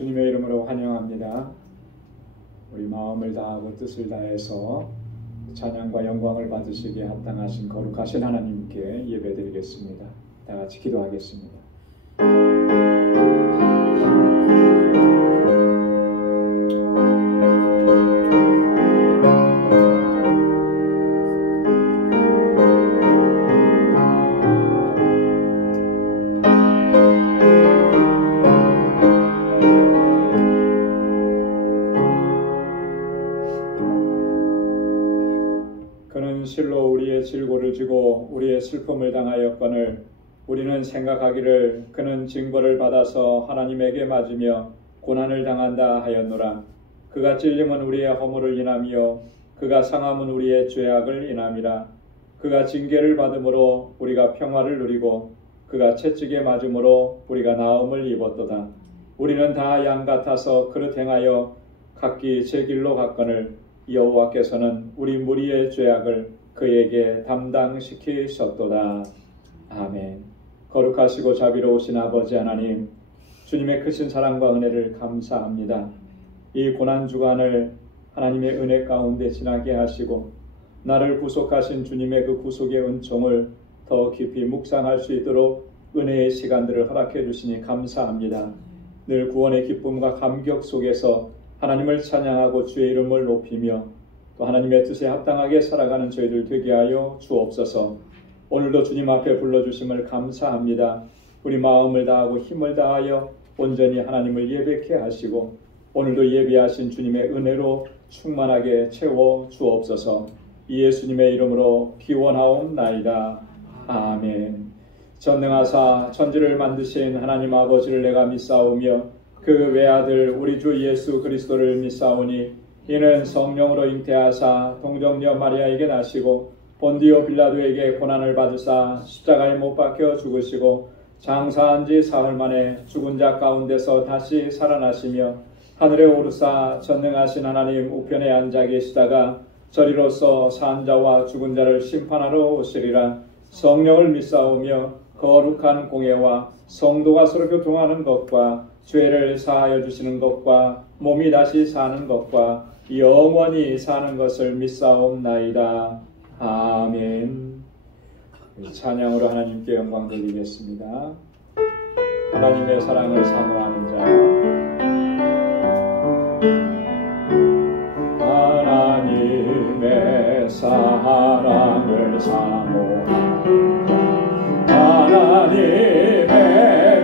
주님의 이름으로 환영합니다. 우리 마음을 다하고 뜻을 다해서 찬양과 영광을 받으시기에 합당하신 거룩하신 하나님께 예배드리겠습니다. 다 같이 기도하겠습니다. 그는 실로 우리의 질고를 지고 우리의 슬픔을 당하였거늘 우리는 생각하기를 그는 징벌을 받아서 하나님에게 맞으며 고난을 당한다 하였노라. 그가 찔림은 우리의 허물을 인하며 그가 상함은 우리의 죄악을 인함이라. 그가 징계를 받음으로 우리가 평화를 누리고 그가 채찍에 맞음으로 우리가 나음을 입었도다. 우리는 다 양 같아서 그릇 행하여 각기 제 길로 갔거늘 여호와께서는 우리 무리의 죄악을 그에게 담당시키셨도다. 아멘. 거룩하시고 자비로우신 아버지 하나님, 주님의 크신 사랑과 은혜를 감사합니다. 이 고난주간을 하나님의 은혜 가운데 지나게 하시고 나를 구속하신 주님의 그 구속의 은총을 더 깊이 묵상할 수 있도록 은혜의 시간들을 허락해 주시니 감사합니다. 늘 구원의 기쁨과 감격 속에서 하나님을 찬양하고 주의 이름을 높이며 또 하나님의 뜻에 합당하게 살아가는 저희들 되게 하여 주옵소서. 오늘도 주님 앞에 불러주심을 감사합니다. 우리 마음을 다하고 힘을 다하여 온전히 하나님을 예배케 하시고 오늘도 예비하신 주님의 은혜로 충만하게 채워 주옵소서. 예수님의 이름으로 기원하옵나이다. 아멘. 전능하사 천지를 만드신 하나님 아버지를 내가 믿사오며 그 외아들 우리 주 예수 그리스도를 믿사오니 이는 성령으로 잉태하사 동정녀 마리아에게 나시고 본디오 빌라도에게 고난을 받으사 십자가에 못 박혀 죽으시고 장사한 지 사흘 만에 죽은 자 가운데서 다시 살아나시며 하늘에 오르사 전능하신 하나님 우편에 앉아 계시다가 저리로서 산 자와 죽은 자를 심판하러 오시리라. 성령을 믿사오며 거룩한 공예와 성도가 서로 교통하는 것과 죄를 사하여 주시는 것과 몸이 다시 사는 것과 영원히 사는 것을 믿사옵나이다. 아멘. 찬양으로 하나님께 영광 돌리겠습니다. 하나님의 사랑을 사모하는 자, 하나님의 사랑을 사모하는 자, 하나님의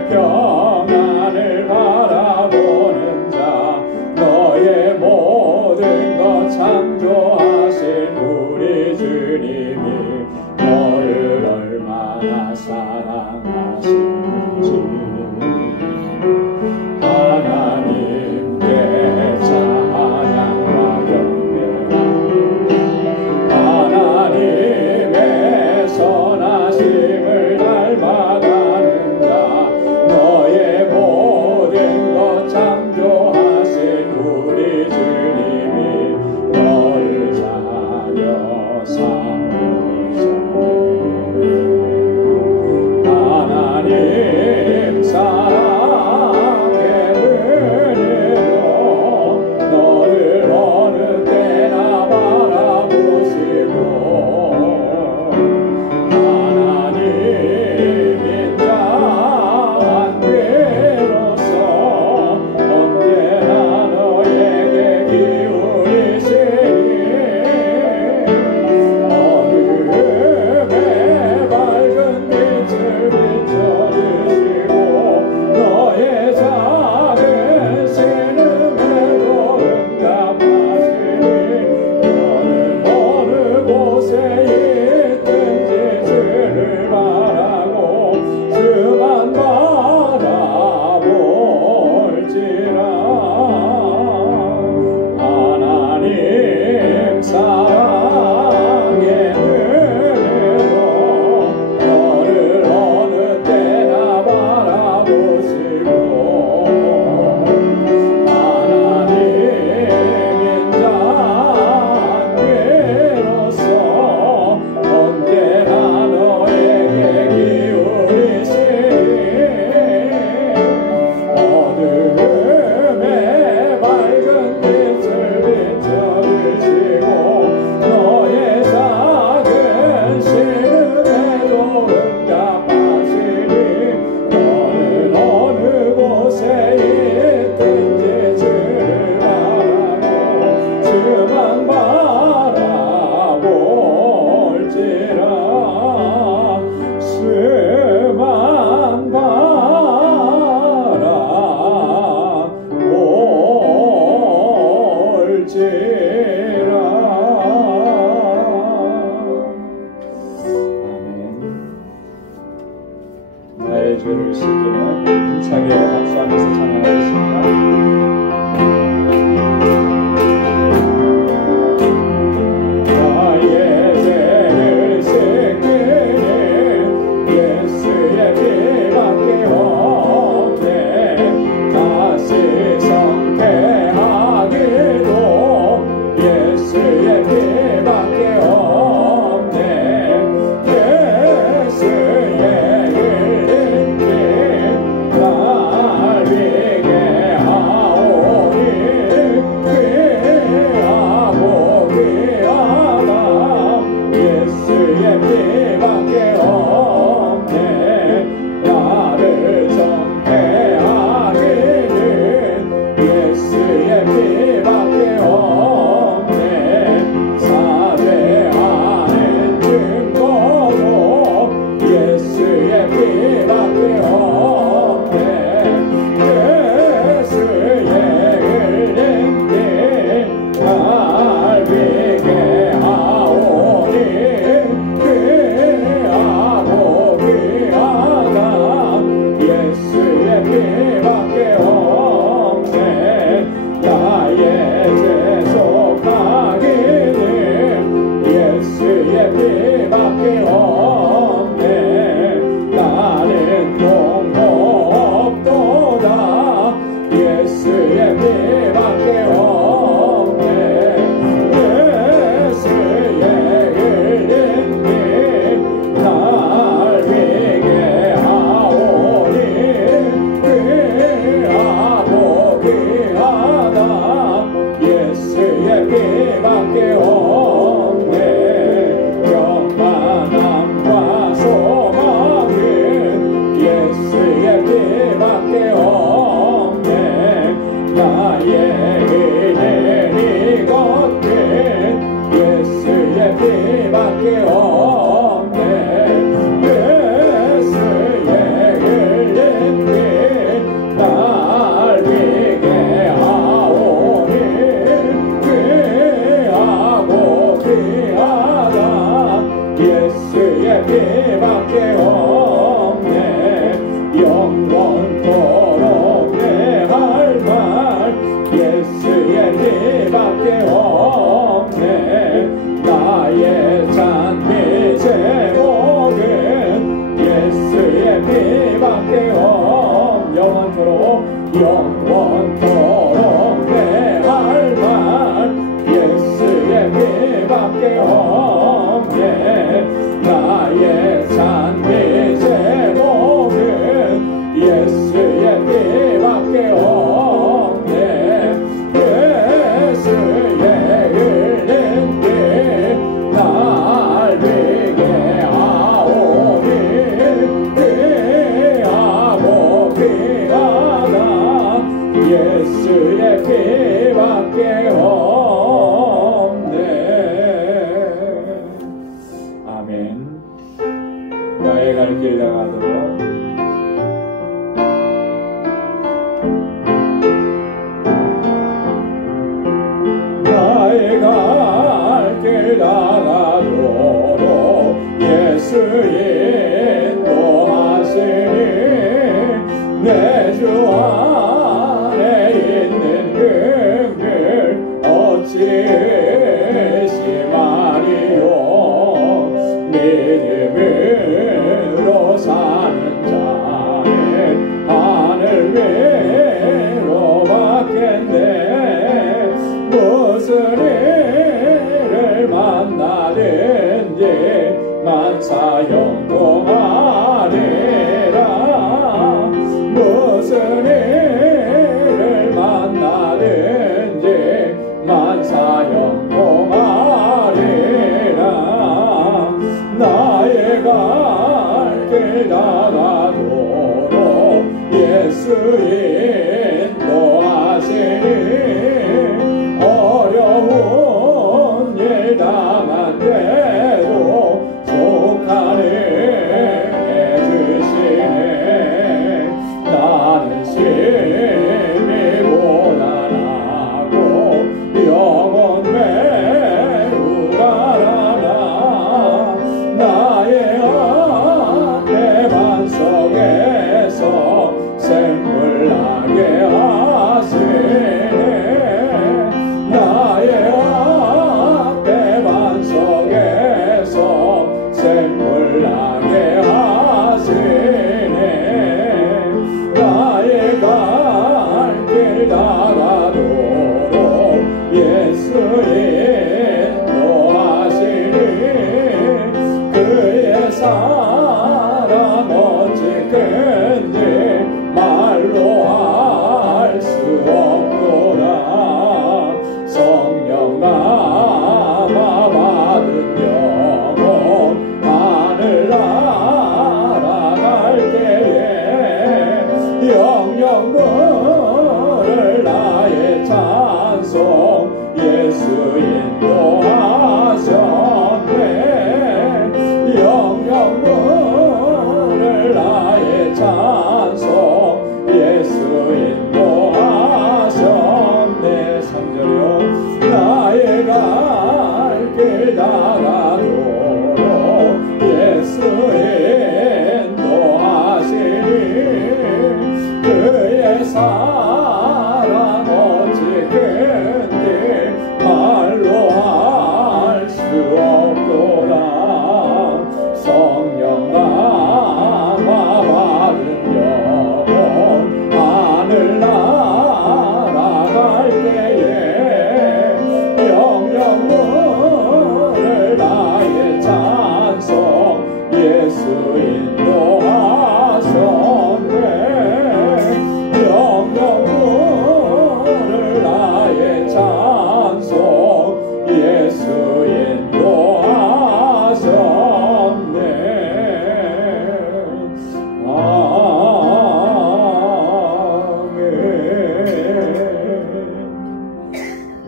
평안을 바라보는 자, 너의 모든 것 창조하신 우리 주님이 너를 얼마나 사랑하시는지 하나님께 찬양과 경배하고 하나님의 예수의 피밖에 없네. 예수의 흘린 피 날 위게 하오니 귀하고 귀하다. 예수의 피밖에 없네. 평안함과 소망은 예수의 피밖에 없네. 나의 은혜니 것은 예수의 피밖에 없네. 예수의 흘린 피 날 위게 하오니 귀하고 귀하다. 예수의 피밖에 없네. 영원토록 내 할 말 예수의 피밖에 없네. 나의 찬미 제목은 예수의 피밖에 영원토록 내 할 말 예수의 피밖에 없네. 나의 찬미 제목은 예수의 피밖에 없네. 예수의 흘린 피 날 위게 하오니 귀하고 귀하다. 예수의 피밖에 없네. 아멘. 나의 갈 길 다가도록 나의 갈 길 다가도록 예수 인도하시니 내 주 안에 있는 긍휼 어찌 의심하리요. 믿음으로 사는 자는 하늘 위로 받겠네. 무슨 일을 만나든지 만사형통하리라. 무슨 일을 만나든지 만사형통하리라. 나의 갈 길 다가도록 예수 인도하시니 어려운 일 당한데도 속하게 해주시네. 나는 심히 고난하고 영원 매우 가난하. 나의 앞에 반석에서 샘물 나게 하시네. 나의 앞에 반석에서 샘물 나게 하시네. 나의 갈 길 다가도록 예수 인도하시니 그의 사랑 어찌 큰지 말로 할 수 없도다. 성령 감화 받은 영혼 하늘 날아갈 때에 영영 문을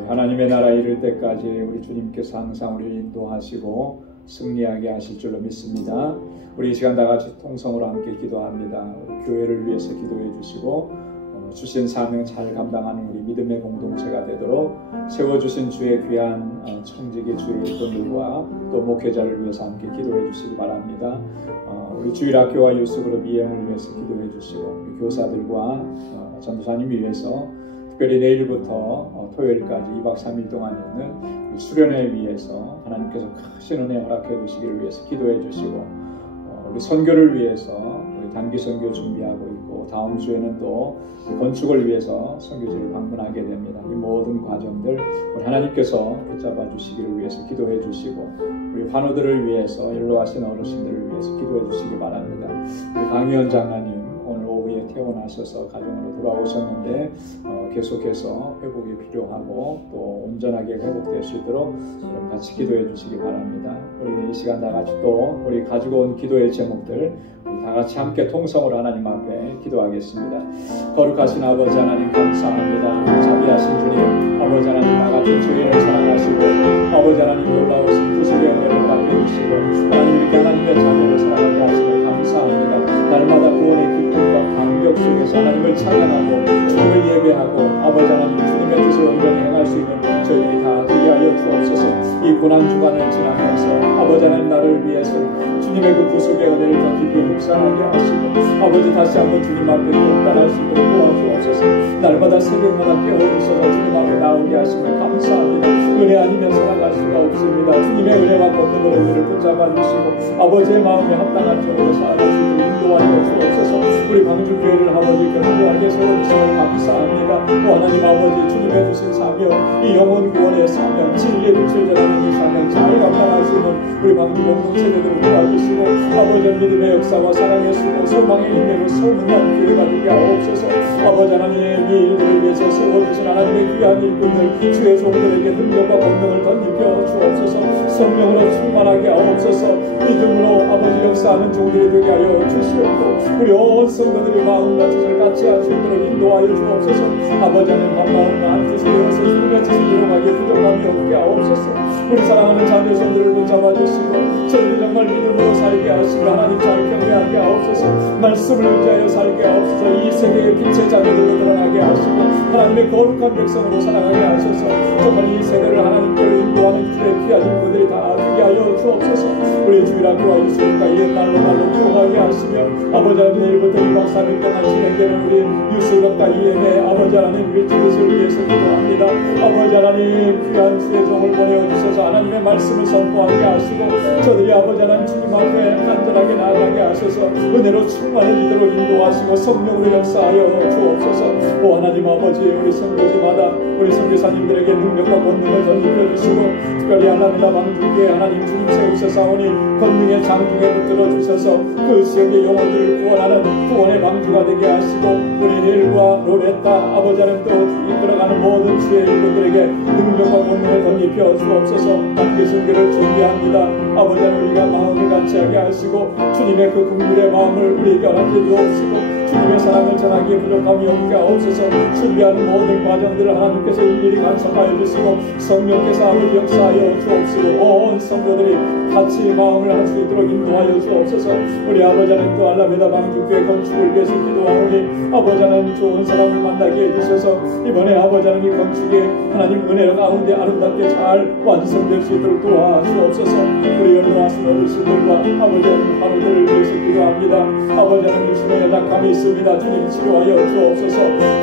하나님의 나라에 이를 때까지 우리 주님께서 항상 우리를 인도하시고 승리하게 하실 줄로 믿습니다. 우리 이 시간 다 같이 통성으로 함께 기도합니다. 우리 교회를 위해서 기도해 주시고 주신 사명 잘 감당하는 우리 믿음의 공동체가 되도록 세워주신 주의 귀한 청지기 주의 일꾼들과 또 목회자를 위해서 함께 기도해 주시기 바랍니다. 우리 주일학교와 유스그룹 이행을 위해서 기도해 주시고 우리 교사들과 전도사님 위해서 특별히 내일부터 토요일까지 2박 3일 동안 있는 수련회 위해서 하나님께서 크신 은혜 허락해 주시기를 위해서 기도해 주시고 우리 선교를 위해서 우리 단기 선교 준비하고 있고 다음 주에는 또 건축을 위해서 선교지를 방문하게 됩니다. 이 모든 과정들 우리 하나님께서 붙잡아 주시기를 위해서 기도해 주시고 우리 환우들을 위해서 연로하신 어르신들을 위해서 기도해 주시기 바랍니다. 우리 강의원 장로님 오늘 오후에 퇴원하셔서 가정으로 돌아오셨는데 계속해서 회복이 필요하고 또 온전하게 회복될 수 있도록 같이 기도해 주시기 바랍니다. 우리 이 시간 다 같이 또 우리 가지고 온 기도의 제목들 우리 다 같이 함께 통성으로 하나님 앞에 기도하겠습니다. 거룩하신 아버지 하나님 감사합니다. 자비하신 주님 아버지 하나님 나같은 죄인을 사랑하시고 아버지 하나님 놀라우신 구속의 은혜를 허락해 주시고 하나님 이렇게 하나님의 자녀를 사랑하게 하시고 감사합니다. 날마다 구원의 기쁨과 감격 속에서 하나님을 찬양하고 주님을 예배하고 아버지 하나님 주님의 뜻을 온전히 행할 수 있는 저희들이 다 되게 하여 주옵소서. 이 고난 주간을 지나면서 아버지 하나님 나를 위해서 주님의 그 구속의 은혜를 더 깊이 묵상하게 하시고 아버지 다시 한번 주님 앞에 결단할 수 있도록 도와주옵소서. 날마다 새벽마다 깨어주셔서 주님 앞에 나오게 하심을 감사합니다. 은혜 아니면 살아갈 수가 없습니다. 주님의 은혜와 권능으로 우리를 붙잡아 주시고 아버지의 마음에 합당한 쪽으로 살아갈 수 있도록 인도하여 주옵소서. 우리 광주교회를 아버지께 후하게 세워주시면 감사합니다. 또 하나님 아버지 주님의 주신 사명 이 영혼 구원의 사명 진리의 빛을 전하는 이 사명 잘 감당할 수 있는 우리 광주 공동체들을 도와주시고 아버지 믿음의 역사와 사랑의 수고 소망의 인내로 소문난 교회가 되게 하옵소서. 아버지 하나님 이 일들을 위해서 세워주신 하나님의 귀한 일꾼들 주의 종들에게 능력과 권능을 덧입혀 주옵소서. 성령으로 충만하게 하옵소서. 믿음으로 아버지 역사하는 종들이 되게 하여 주시옵고 우리 온 성도들이 마음과 뜻을 같이 할 수 있도록 인도하여 주옵소서. 아버지 하나님 한마음과 한뜻이 되어서 주님의 뜻을 이루어가기에 부족함이 없게 하옵소서. 우리 사랑하는 자녀 손들을 붙잡아 주시고 저들이 정말 믿음으로 살게 하시고 하나님 잘 경배하게 하옵소서. 말씀을 의지하여 살게 하옵소서. 이 세계의 빛의 자녀들로 드러나게 하시고 하나님의 거룩한 백성으로 살아가게 하소서. 정말 이 세대를 하나님께로 인도하는 주의 귀한 인물들이 다 되게 하여 주옵소서. 우리 주일학교와 유수일과 이에 날로 기억하게 하시며 아버지 하나님 내일부터 2박 3일 동안 진행되는 우리 유수일과 이에의 아버지 하나님 일주일을 위해서 기도합니다. 아버지 하나님 귀한 주의 종을 보내주셔서 하나님의 말씀을 선포하게 하시고 저들이 아버지 하나님 주님 앞에 간절하게 나아가게 하셔서 은혜로 충만해지도록 인도하시고 성령으로 역사하여 주옵소서. 오 하나님 아버지 우리 선교지마다 우리 선교사님들에게 능력과 권능을 던져 주시고 특별히 하나님의 방주교회 하나님 주님 세우셔사오니 권능의 장중에 붙들어 주셔서 그 지역의 영혼들을 구원하는 구원의 방주가 되게 하시고 우리 힐과 로레타 아버지 하나님 또 이끌어가는 모든 주의 일꾼들에게 능력과 권능을 덧입혀 주옵소서. 단기 선교를 준비합니다. 아버지 하나님 우리가 마음을 같이하게 하시고 주님의 그 긍휼의 마음을 우리에게 허락해 주옵시고 주님의 사랑을 전하기에 부족함이 없게 하옵소서. 준비하는 모든 과정들을 하나님께서 일일이 간섭하여 주시고 성령께서 아버지 역사하여 주옵시고 온 성도들이 같이 마음을 할 수 있도록 인도하여 주옵소서. 우리 아버지 하나님 또 알라메다 방주교회 건축을 위해서 기도하오니 아버지 하나님 좋은 사람을 만나게 해주셔서 이번에 아버지 하나님 건축이 하나님 은혜 가운데 아름답게 잘 완성될 수 있도록 도와주옵소서. 우리 연로하신 어르신들과 아버지 하나님 환우들을 위해서 기도합니다. 아버지 하나님 주님의 연약함이 있습니다. 주님 치료하여 주옵소서.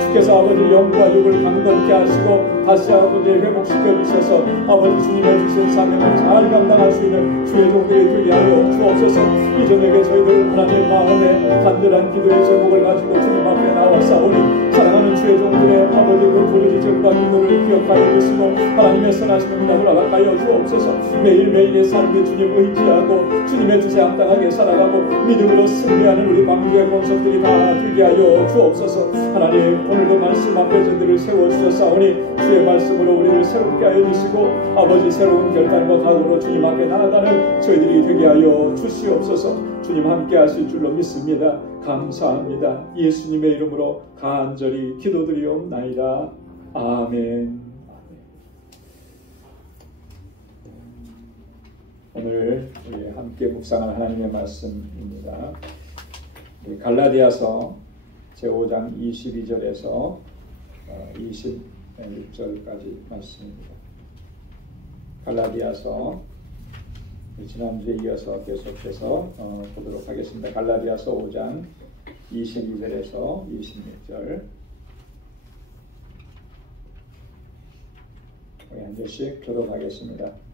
주께서 아버지 영과 육을 강건케 하시고 다시 아버지 회복시켜 주셔서 아버지 주님의 주신 사명을 잘 감당할 수 있는 주의 종들이 되게 하여 주옵소서. 이 저녁에 저희들 하나님 마음에 간절한 기도의 제목을 가지고 주님 앞에 나와싸우니 사랑하는 주의 종들의 아버지 그 부르짖음과 기도를 기억하여 주시고 하나님의 선하신 응답을 허락하여 주옵소서. 매일매일의 삶에 주님 의지하고 주님의 뜻에 합당하게 살아가고 믿음으로 승리하는 우리 광주의 권속들이 다 되게 하여 주옵소서. 하나님 오늘도 말씀 앞에 저들을 세워주셨사오니 주의 말씀으로 우리를 새롭게 하여 주시고 아버지 새로운 결단과 각오로 주님 앞에 나아가는 저희들이 되게 하여 주시옵소서. 주님 함께 하실 줄로 믿습니다. 감사합니다. 예수님의 이름으로 간절히 기도드리옵나이다. 아멘. 함께 묵상할 하나님의 말씀입니다. 갈라디아서 제5장 22절에서 26절까지 말씀입니다. 갈라디아서 지난주에 이어서 계속해서 보도록 하겠습니다. 갈라디아서 5장 22절에서 26절 우리 한 절씩 교독하겠습니다.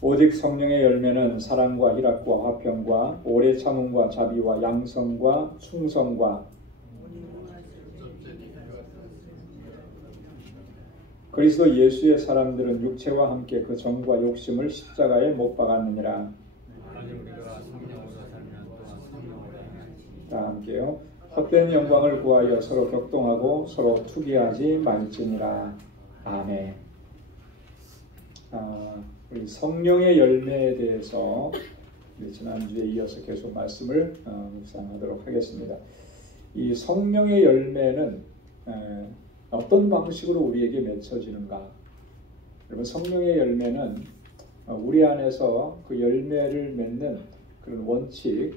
오직 성령의 열매는 사랑과 희락과 화평과 오래 참음과 자비와 양성과 충성과 그리스도 예수의 사람들은 육체와 함께 그 정과 욕심을 십자가에 못 박았느니라. 다 함께요. 헛된 영광을 구하여 서로 격동하고 서로 투기하지 말지니라. 아멘. 우리 성령의 열매에 대해서 지난주에 이어서 계속 말씀을 묵상하도록 하겠습니다. 이 성령의 열매는 어떤 방식으로 우리에게 맺혀지는가? 여러분, 성령의 열매는 우리 안에서 그 열매를 맺는 그런 원칙,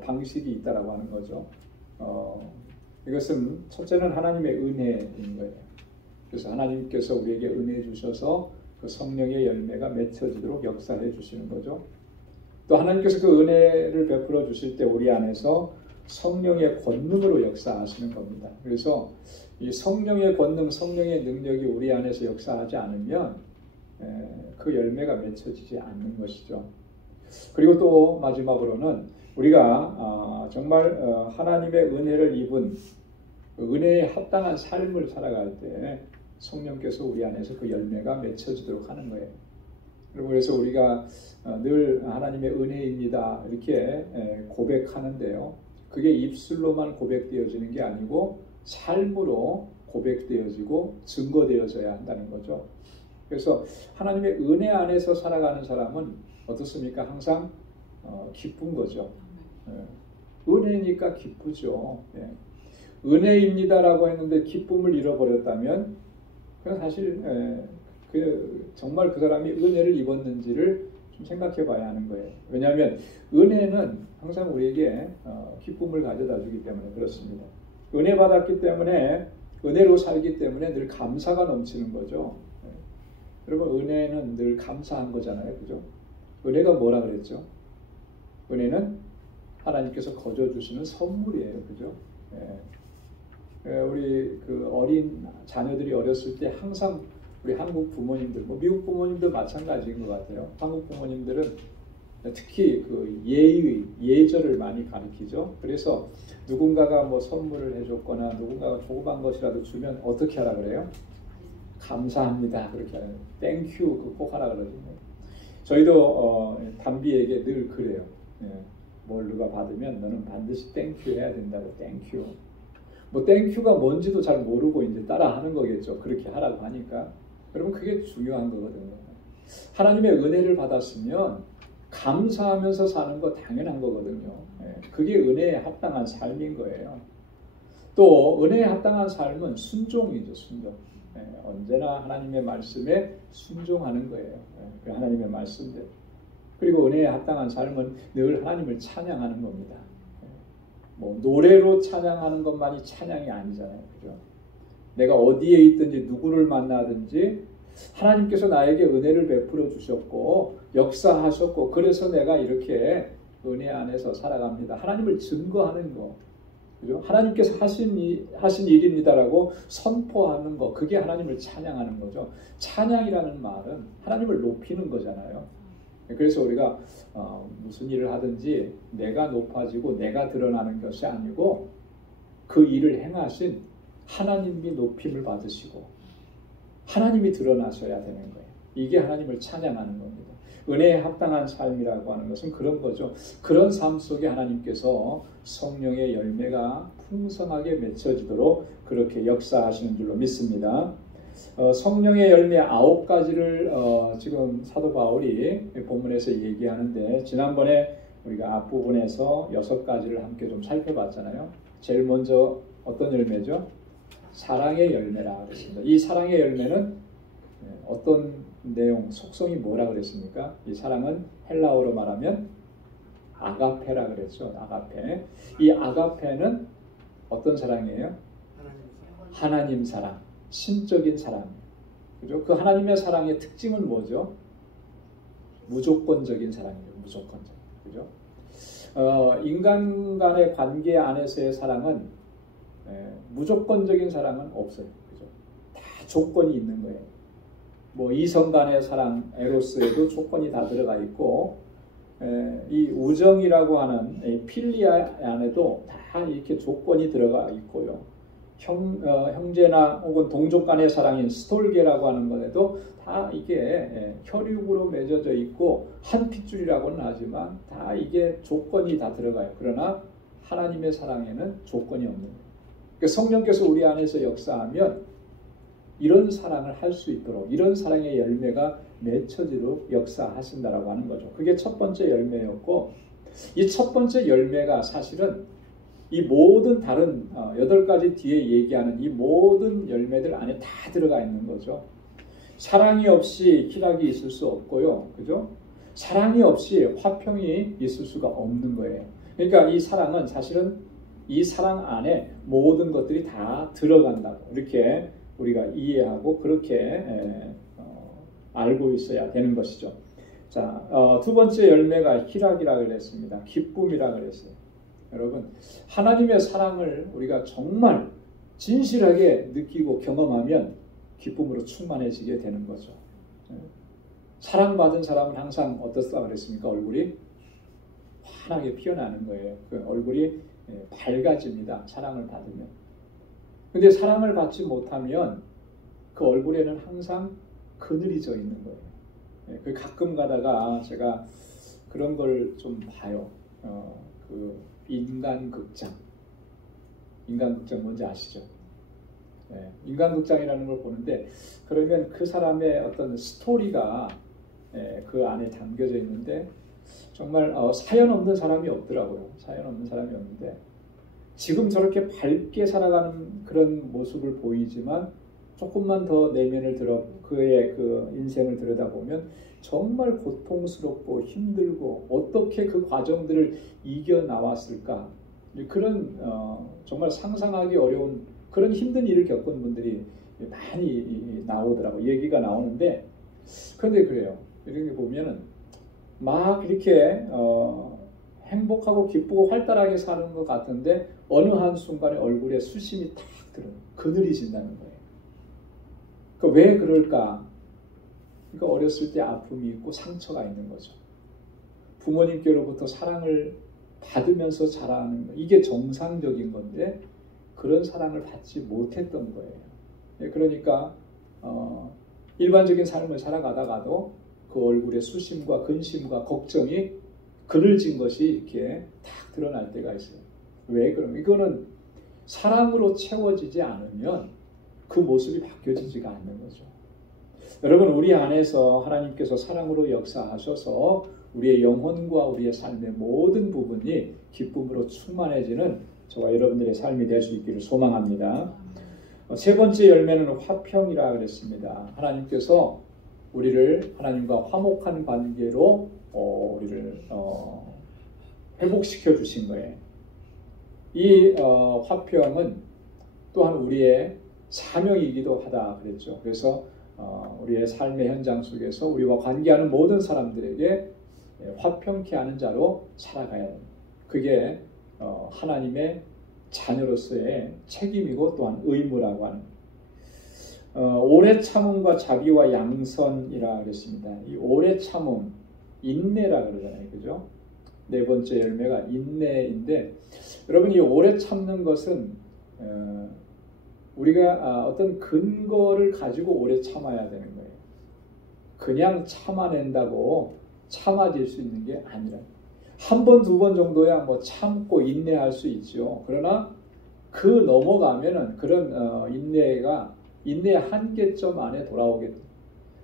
방식이 있다라고 하는 거죠. 이것은 첫째는 하나님의 은혜인 거예요. 그래서 하나님께서 우리에게 은혜 주셔서 그 성령의 열매가 맺혀지도록 역사해 주시는 거죠. 또 하나님께서 그 은혜를 베풀어 주실 때 우리 안에서 성령의 권능으로 역사하시는 겁니다. 그래서 이 성령의 권능, 성령의 능력이 우리 안에서 역사하지 않으면 그 열매가 맺혀지지 않는 것이죠. 그리고 또 마지막으로는 우리가 정말 하나님의 은혜를 입은 은혜에 합당한 삶을 살아갈 때 성령께서 우리 안에서 그 열매가 맺혀지도록 하는 거예요. 그래서 우리가 늘 하나님의 은혜입니다 이렇게 고백하는데요. 그게 입술로만 고백되어지는 게 아니고 삶으로 고백되어지고 증거되어져야 한다는 거죠. 그래서 하나님의 은혜 안에서 살아가는 사람은 어떻습니까? 항상 기쁜 거죠. 은혜니까 기쁘죠. 은혜입니다라고 했는데 기쁨을 잃어버렸다면 그건 사실 정말 그 사람이 은혜를 입었는지를 좀 생각해 봐야 하는 거예요. 왜냐하면 은혜는 항상 우리에게 기쁨을 가져다 주기 때문에 그렇습니다. 은혜 받았기 때문에 은혜로 살기 때문에 늘 감사가 넘치는 거죠. 여러분, 은혜는 늘 감사한 거잖아요. 그죠? 은혜가 뭐라 그랬죠? 은혜는 하나님께서 거저 주시는 선물이에요. 그죠? 우리 그 어린 자녀들이 어렸을 때 항상 우리 한국 부모님들, 미국 부모님도 마찬가지인 것 같아요. 한국 부모님들은 특히 그 예절을 많이 가르치죠. 그래서 누군가가 뭐 선물을 해줬거나 누군가가 조그만 것이라도 주면 어떻게 하라 그래요? 감사합니다. 그렇게 하는 거예요. 땡큐 꼭 하라 그러거든요. 저희도 담비에게 늘 그래요. 뭘 누가 받으면 너는 반드시 땡큐 해야 된다고. 땡큐. 뭐 땡큐가 뭔지도 잘 모르고 이제 따라 하는 거겠죠. 그렇게 하라고 하니까. 여러분, 그게 중요한 거거든요. 하나님의 은혜를 받았으면 감사하면서 사는 거 당연한 거거든요. 그게 은혜에 합당한 삶인 거예요. 또 은혜에 합당한 삶은 순종이죠. 순종. 언제나 하나님의 말씀에 순종하는 거예요. 하나님의 말씀대로. 그리고 은혜에 합당한 삶은 늘 하나님을 찬양하는 겁니다. 뭐 노래로 찬양하는 것만이 찬양이 아니잖아요. 그죠? 내가 어디에 있든지 누구를 만나든지 하나님께서 나에게 은혜를 베풀어 주셨고 역사하셨고 그래서 내가 이렇게 은혜 안에서 살아갑니다. 하나님을 증거하는 거. 그죠? 하나님께서 하신 일입니다라고 선포하는 거. 그게 하나님을 찬양하는 거죠. 찬양이라는 말은 하나님을 높이는 거잖아요. 그래서 우리가 무슨 일을 하든지 내가 높아지고 내가 드러나는 것이 아니고 그 일을 행하신 하나님이 높임을 받으시고 하나님이 드러나셔야 되는 거예요. 이게 하나님을 찬양하는 겁니다. 은혜에 합당한 삶이라고 하는 것은 그런 거죠. 그런 삶 속에 하나님께서 성령의 열매가 풍성하게 맺혀지도록 그렇게 역사하시는 줄로 믿습니다. 성령의 열매 9가지를 지금 사도 바울이 본문에서 얘기하는데 지난번에 우리가 앞부분에서 6가지를 함께 좀 살펴봤잖아요. 제일 먼저 어떤 열매죠? 사랑의 열매라 그랬습니다. 이 사랑의 열매는 어떤 내용, 속성이 뭐라 그랬습니까? 이 사랑은 헬라어로 말하면 아가페라 그랬죠. 아가페. 이 아가페는 어떤 사랑이에요? 하나님 사랑, 신적인 사랑. 그죠? 그 하나님의 사랑의 특징은 뭐죠? 무조건적인 사랑이에요. 무조건적. 그죠? 인간 간의 관계 안에서의 사랑은 무조건적인 사랑은 없어요. 그죠? 다 조건이 있는 거예요. 뭐 이성 간의 사랑, 에로스에도 조건이 다 들어가 있고, 이 우정이라고 하는 필리아 안에도 다 이렇게 조건이 들어가 있고요. 형제나 혹은 동족 간의 사랑인 스톨게라고 하는 것에도 다 이게 혈육으로 맺어져 있고 한 핏줄이라고는 하지만 다 이게 조건이 다 들어가요. 그러나 하나님의 사랑에는 조건이 없는 거예요. 그러니까 성령께서 우리 안에서 역사하면 이런 사랑을 할 수 있도록, 이런 사랑의 열매가 맺혀지도록 역사하신다라고 하는 거죠. 그게 첫 번째 열매였고, 이 첫 번째 열매가 사실은 이 모든 다른 8가지 뒤에 얘기하는 이 모든 열매들 안에 다 들어가 있는 거죠. 사랑이 없이 희락이 있을 수 없고요. 그죠? 사랑이 없이 화평이 있을 수가 없는 거예요. 그러니까 이 사랑은 사실은 이 사랑 안에 모든 것들이 다 들어간다고 이렇게 우리가 이해하고 그렇게 알고 있어야 되는 것이죠. 자, 두 번째 열매가 희락이라고 그랬습니다. 기쁨이라고 그랬어요. 여러분, 하나님의 사랑을 우리가 정말 진실하게 느끼고 경험하면 기쁨으로 충만해지게 되는 거죠. 사랑받은 사람은 항상 어떻다고 그랬습니까? 얼굴이 환하게 피어나는 거예요. 그 얼굴이 밝아집니다. 사랑을 받으면. 근데 사랑을 받지 못하면 그 얼굴에는 항상 그늘이 져 있는 거예요. 그 가끔 가다가 제가 그런 걸 좀 봐요. 그 인간극장 뭔지 아시죠? 인간극장이라는 걸 보는데 그러면 그 사람의 어떤 스토리가 그 안에 담겨져 있는데 정말 사연 없는 사람이 없더라고요. 사연 없는 사람이 없는데 지금 저렇게 밝게 살아가는 그런 모습을 보이지만 조금만 더 내면을 그의 그 인생을 들여다보면 정말 고통스럽고 힘들고 어떻게 그 과정들을 이겨나왔을까, 그런 정말 상상하기 어려운 그런 힘든 일을 겪은 분들이 많이 나오더라고요. 얘기가 나오는데, 그런데 그래요. 이렇게 보면은 막 이렇게 행복하고 기쁘고 활달하게 사는 것 같은데 어느 한순간에 얼굴에 수심이 탁 들어요. 그늘이 진다는 거예요. 그러니까 왜 그럴까? 그러니까 어렸을 때 아픔이 있고 상처가 있는 거죠. 부모님께로부터 사랑을 받으면서 자라는 거, 이게 정상적인 건데 그런 사랑을 받지 못했던 거예요. 그러니까 일반적인 삶을 살아가다가도 그 얼굴에 수심과 근심과 걱정이 그늘진 것이 이렇게 탁 드러날 때가 있어요. 왜 그럼? 이거는 사랑으로 채워지지 않으면 그 모습이 바뀌어지지가 않는 거죠. 여러분, 우리 안에서 하나님께서 사랑으로 역사하셔서 우리의 영혼과 우리의 삶의 모든 부분이 기쁨으로 충만해지는 저와 여러분들의 삶이 될 수 있기를 소망합니다. 세 번째 열매는 화평이라 그랬습니다. 하나님께서 우리를 하나님과 화목한 관계로 우리를 회복시켜 주신 거예요. 이 화평은 또한 우리의 사명이기도 하다 그랬죠. 그래서 우리의 삶의 현장 속에서 우리와 관계하는 모든 사람들에게 화평케 하는 자로 살아가야 합니다. 그게 하나님의 자녀로서의 책임이고 또한 의무라고 하는, 오래 참음과 자비와 양선이라 그랬습니다. 이 오래 참음, 인내라 그러잖아요. 그죠? 네 번째 열매가 인내인데, 여러분, 이 오래 참는 것은 우리가 어떤 근거를 가지고 오래 참아야 되는 거예요. 그냥 참아낸다고 참아질 수 있는 게 아니라, 한 번, 두 번 정도야 뭐 참고 인내할 수 있죠. 그러나 그 넘어가면은 그런 인내의 한계점 안에 돌아오게 돼요.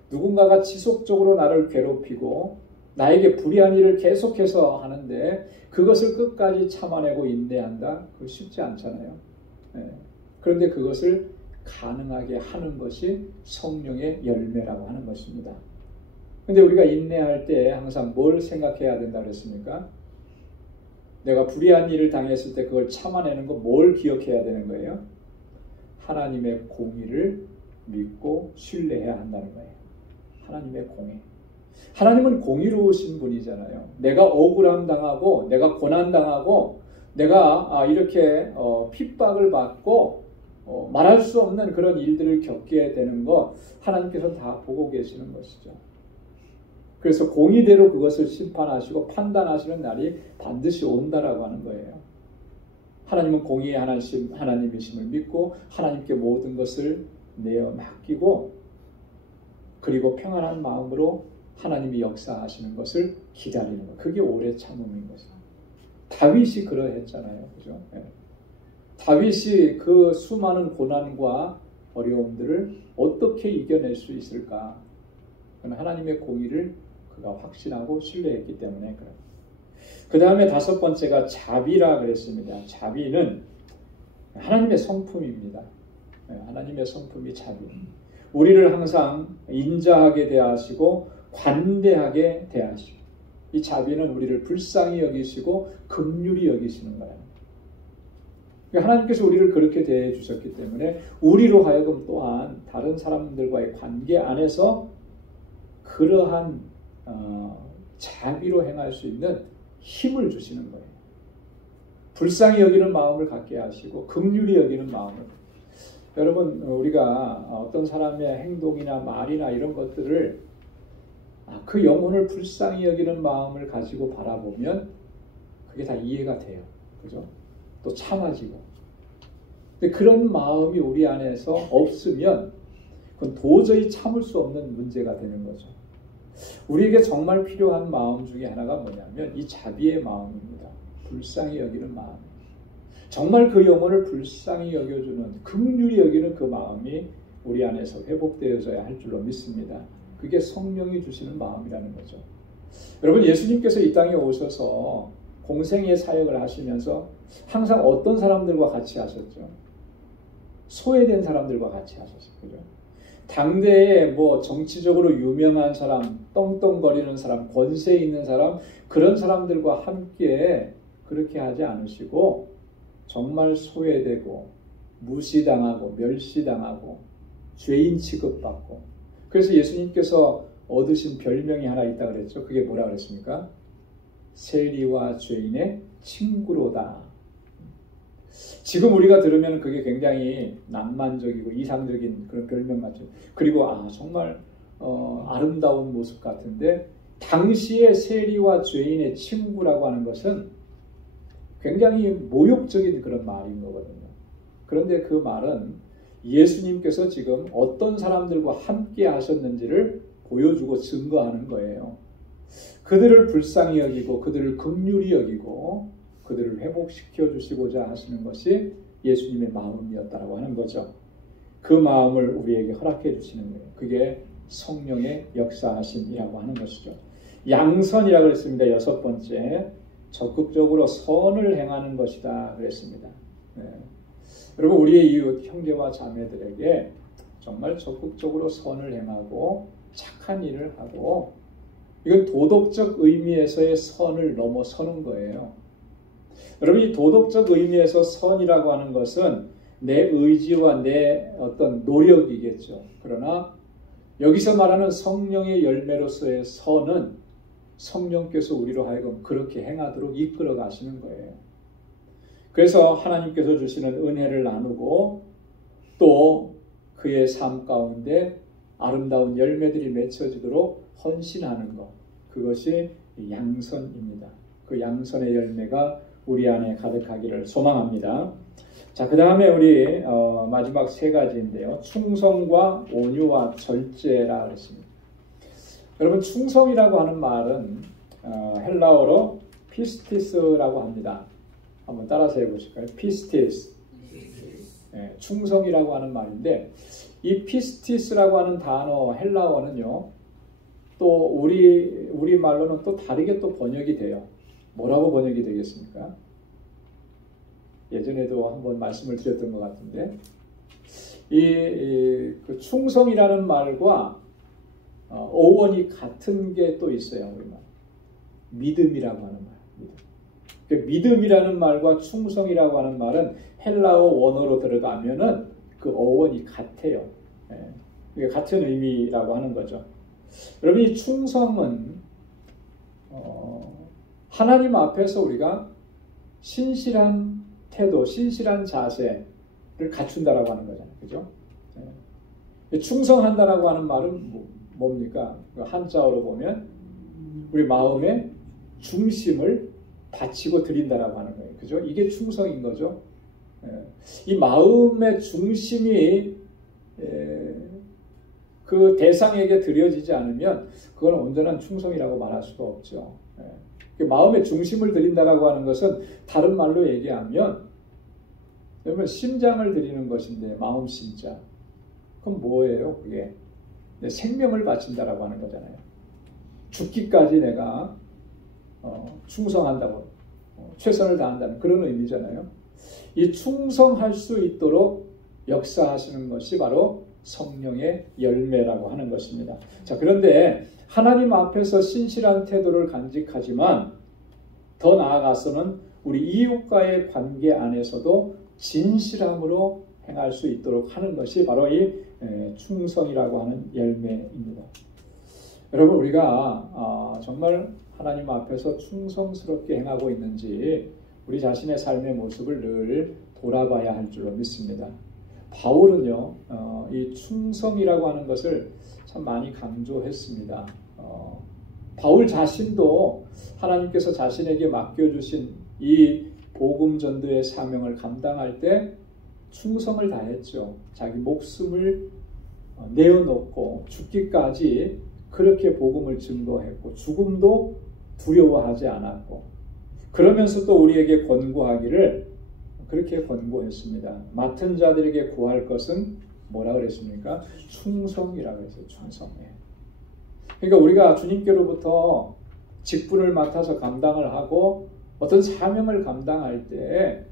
누군가가 지속적으로 나를 괴롭히고 나에게 불의한 일을 계속해서 하는데 그것을 끝까지 참아내고 인내한다? 그거 쉽지 않잖아요. 그런데 그것을 가능하게 하는 것이 성령의 열매라고 하는 것입니다. 근데 우리가 인내할 때 항상 뭘 생각해야 된다 그랬습니까? 내가 불의한 일을 당했을 때 그걸 참아내는 거 뭘 기억해야 되는 거예요? 하나님의 공의를 믿고 신뢰해야 한다는 거예요. 하나님의 공의. 하나님은 공의로우신 분이잖아요. 내가 억울함 당하고 내가 고난 당하고 내가 이렇게 핍박을 받고 말할 수 없는 그런 일들을 겪게 되는 거 하나님께서는 다 보고 계시는 것이죠. 그래서 공의대로 그것을 심판하시고 판단하시는 날이 반드시 온다라고 하는 거예요. 하나님은 공의의 하나님이심을 믿고 하나님께 모든 것을 내어 맡기고 그리고 평안한 마음으로 하나님이 역사하시는 것을 기다리는 것. 그게 오래 참음인 거죠. 다윗이 그러했잖아요. 그죠? 네. 다윗이 그 수많은 고난과 어려움들을 어떻게 이겨낼 수 있을까? 그건 하나님의 공의를 그가 확신하고 신뢰했기 때문에 그래요. 그 다음에 다섯 번째가 자비라 그랬습니다. 자비는 하나님의 성품입니다. 하나님의 성품이 자비. 우리를 항상 인자하게 대하시고 관대하게 대하시고 이 자비는 우리를 불쌍히 여기시고 긍휼히 여기시는 거예요. 하나님께서 우리를 그렇게 대해 주셨기 때문에 우리로 하여금 또한 다른 사람들과의 관계 안에서 그러한 자비로 행할 수 있는 힘을 주시는 거예요. 불쌍히 여기는 마음을 갖게 하시고 긍휼히 여기는 마음을. 여러분 우리가 어떤 사람의 행동이나 말이나 이런 것들을 그 영혼을 불쌍히 여기는 마음을 가지고 바라보면 그게 다 이해가 돼요. 그죠? 또 참아지고. 근데 그런 마음이 우리 안에서 없으면 그건 도저히 참을 수 없는 문제가 되는 거죠. 우리에게 정말 필요한 마음 중에 하나가 뭐냐면 이 자비의 마음입니다. 불쌍히 여기는 마음. 정말 그 영혼을 불쌍히 여겨주는 긍휼히 여기는 그 마음이 우리 안에서 회복되어져야 할 줄로 믿습니다. 그게 성령이 주시는 마음이라는 거죠. 여러분 예수님께서 이 땅에 오셔서 공생의 사역을 하시면서 항상 어떤 사람들과 같이 하셨죠? 소외된 사람들과 같이 하셨어요. 그죠? 당대에 뭐 정치적으로 유명한 사람, 떵떵거리는 사람, 권세 있는 사람 그런 사람들과 함께 그렇게 하지 않으시고 정말 소외되고 무시당하고 멸시당하고 죄인 취급받고 그래서 예수님께서 얻으신 별명이 하나 있다 그랬죠. 그게 뭐라 그랬습니까? 세리와 죄인의 친구로다. 지금 우리가 들으면 그게 굉장히 낭만적이고 이상적인 그런 별명 같죠. 그리고 정말 아름다운 모습 같은데 당시의 세리와 죄인의 친구라고 하는 것은 굉장히 모욕적인 그런 말인 거거든요. 그런데 그 말은 예수님께서 지금 어떤 사람들과 함께 하셨는지를 보여주고 증거하는 거예요. 그들을 불쌍히 여기고 그들을 긍휼히 여기고 그들을 회복시켜 주시고자 하시는 것이 예수님의 마음이었다라고 하는 거죠. 그 마음을 우리에게 허락해 주시는 거예요. 그게 성령의 역사하심이라고 하는 것이죠. 양선이라고 했습니다. 여섯 번째, 적극적으로 선을 행하는 것이다 그랬습니다. 네. 여러분 우리의 이웃 형제와 자매들에게 정말 적극적으로 선을 행하고 착한 일을 하고 이건 도덕적 의미에서의 선을 넘어서는 거예요. 여러분 이 도덕적 의미에서 선이라고 하는 것은 내 의지와 내 어떤 노력이겠죠. 그러나 여기서 말하는 성령의 열매로서의 선은 성령께서 우리로 하여금 그렇게 행하도록 이끌어 가시는 거예요. 그래서 하나님께서 주시는 은혜를 나누고 또 그의 삶 가운데 아름다운 열매들이 맺혀지도록 헌신하는 것. 그것이 양선입니다. 그 양선의 열매가 우리 안에 가득하기를 소망합니다. 자, 그 다음에 우리 마지막 세 가지인데요. 충성과 온유와 절제라 그랬습니다. 여러분 충성이라고 하는 말은 헬라어로 피스티스라고 합니다. 한번 따라서 해보실까요? 피스티스. 네, 충성이라고 하는 말인데 이 피스티스라고 하는 단어 헬라어는요. 또 우리 말로는 또 다르게 또 번역이 돼요. 뭐라고 번역이 되겠습니까? 예전에도 한번 말씀을 드렸던 것 같은데 그 충성이라는 말과 어원이 같은 게 또 있어요. 우리말. 믿음이라고 하는 말. 믿음. 믿음이라는 말과 충성이라고 하는 말은 헬라어 원어로 들어가면은 그 어원이 같아요. 이게 같은 의미라고 하는 거죠. 여러분, 이 충성은 하나님 앞에서 우리가 신실한 태도, 신실한 자세를 갖춘다라고 하는 거잖아요. 그죠? 충성한다라고 하는 말은 뭡니까? 한자어로 보면 우리 마음의 중심을 바치고 드린다라고 하는 거예요. 그죠? 이게 충성인 거죠. 이 마음의 중심이 그 대상에게 드려지지 않으면 그건 온전한 충성이라고 말할 수가 없죠. 마음의 중심을 드린다라고 하는 것은 다른 말로 얘기하면 여러분 심장을 드리는 것인데 마음 심장. 그럼 뭐예요? 그게 내 생명을 바친다라고 하는 거잖아요. 죽기까지 내가 충성한다고 최선을 다한다는 그런 의미잖아요. 이 충성할 수 있도록 역사하시는 것이 바로 성령의 열매라고 하는 것입니다. 자, 그런데 하나님 앞에서 신실한 태도를 간직하지만 더 나아가서는 우리 이웃과의 관계 안에서도 진실함으로 행할 수 있도록 하는 것이 바로 이 충성이라고 하는 열매입니다. 여러분, 우리가 정말 하나님 앞에서 충성스럽게 행하고 있는지 우리 자신의 삶의 모습을 늘 돌아봐야 할 줄로 믿습니다. 바울은요, 이 충성이라고 하는 것을 참 많이 강조했습니다. 바울 자신도 하나님께서 자신에게 맡겨주신 이 복음 전도의 사명을 감당할 때 충성을 다했죠. 자기 목숨을 내어놓고 죽기까지 그렇게 복음을 증거했고 죽음도 두려워하지 않았고 그러면서 또 우리에게 권고하기를 그렇게 권고했습니다. 맡은 자들에게 구할 것은 뭐라 그랬습니까? 충성이라고 했어요. 충성. 그러니까 우리가 주님께로부터 직분을 맡아서 감당을 하고 어떤 사명을 감당할 때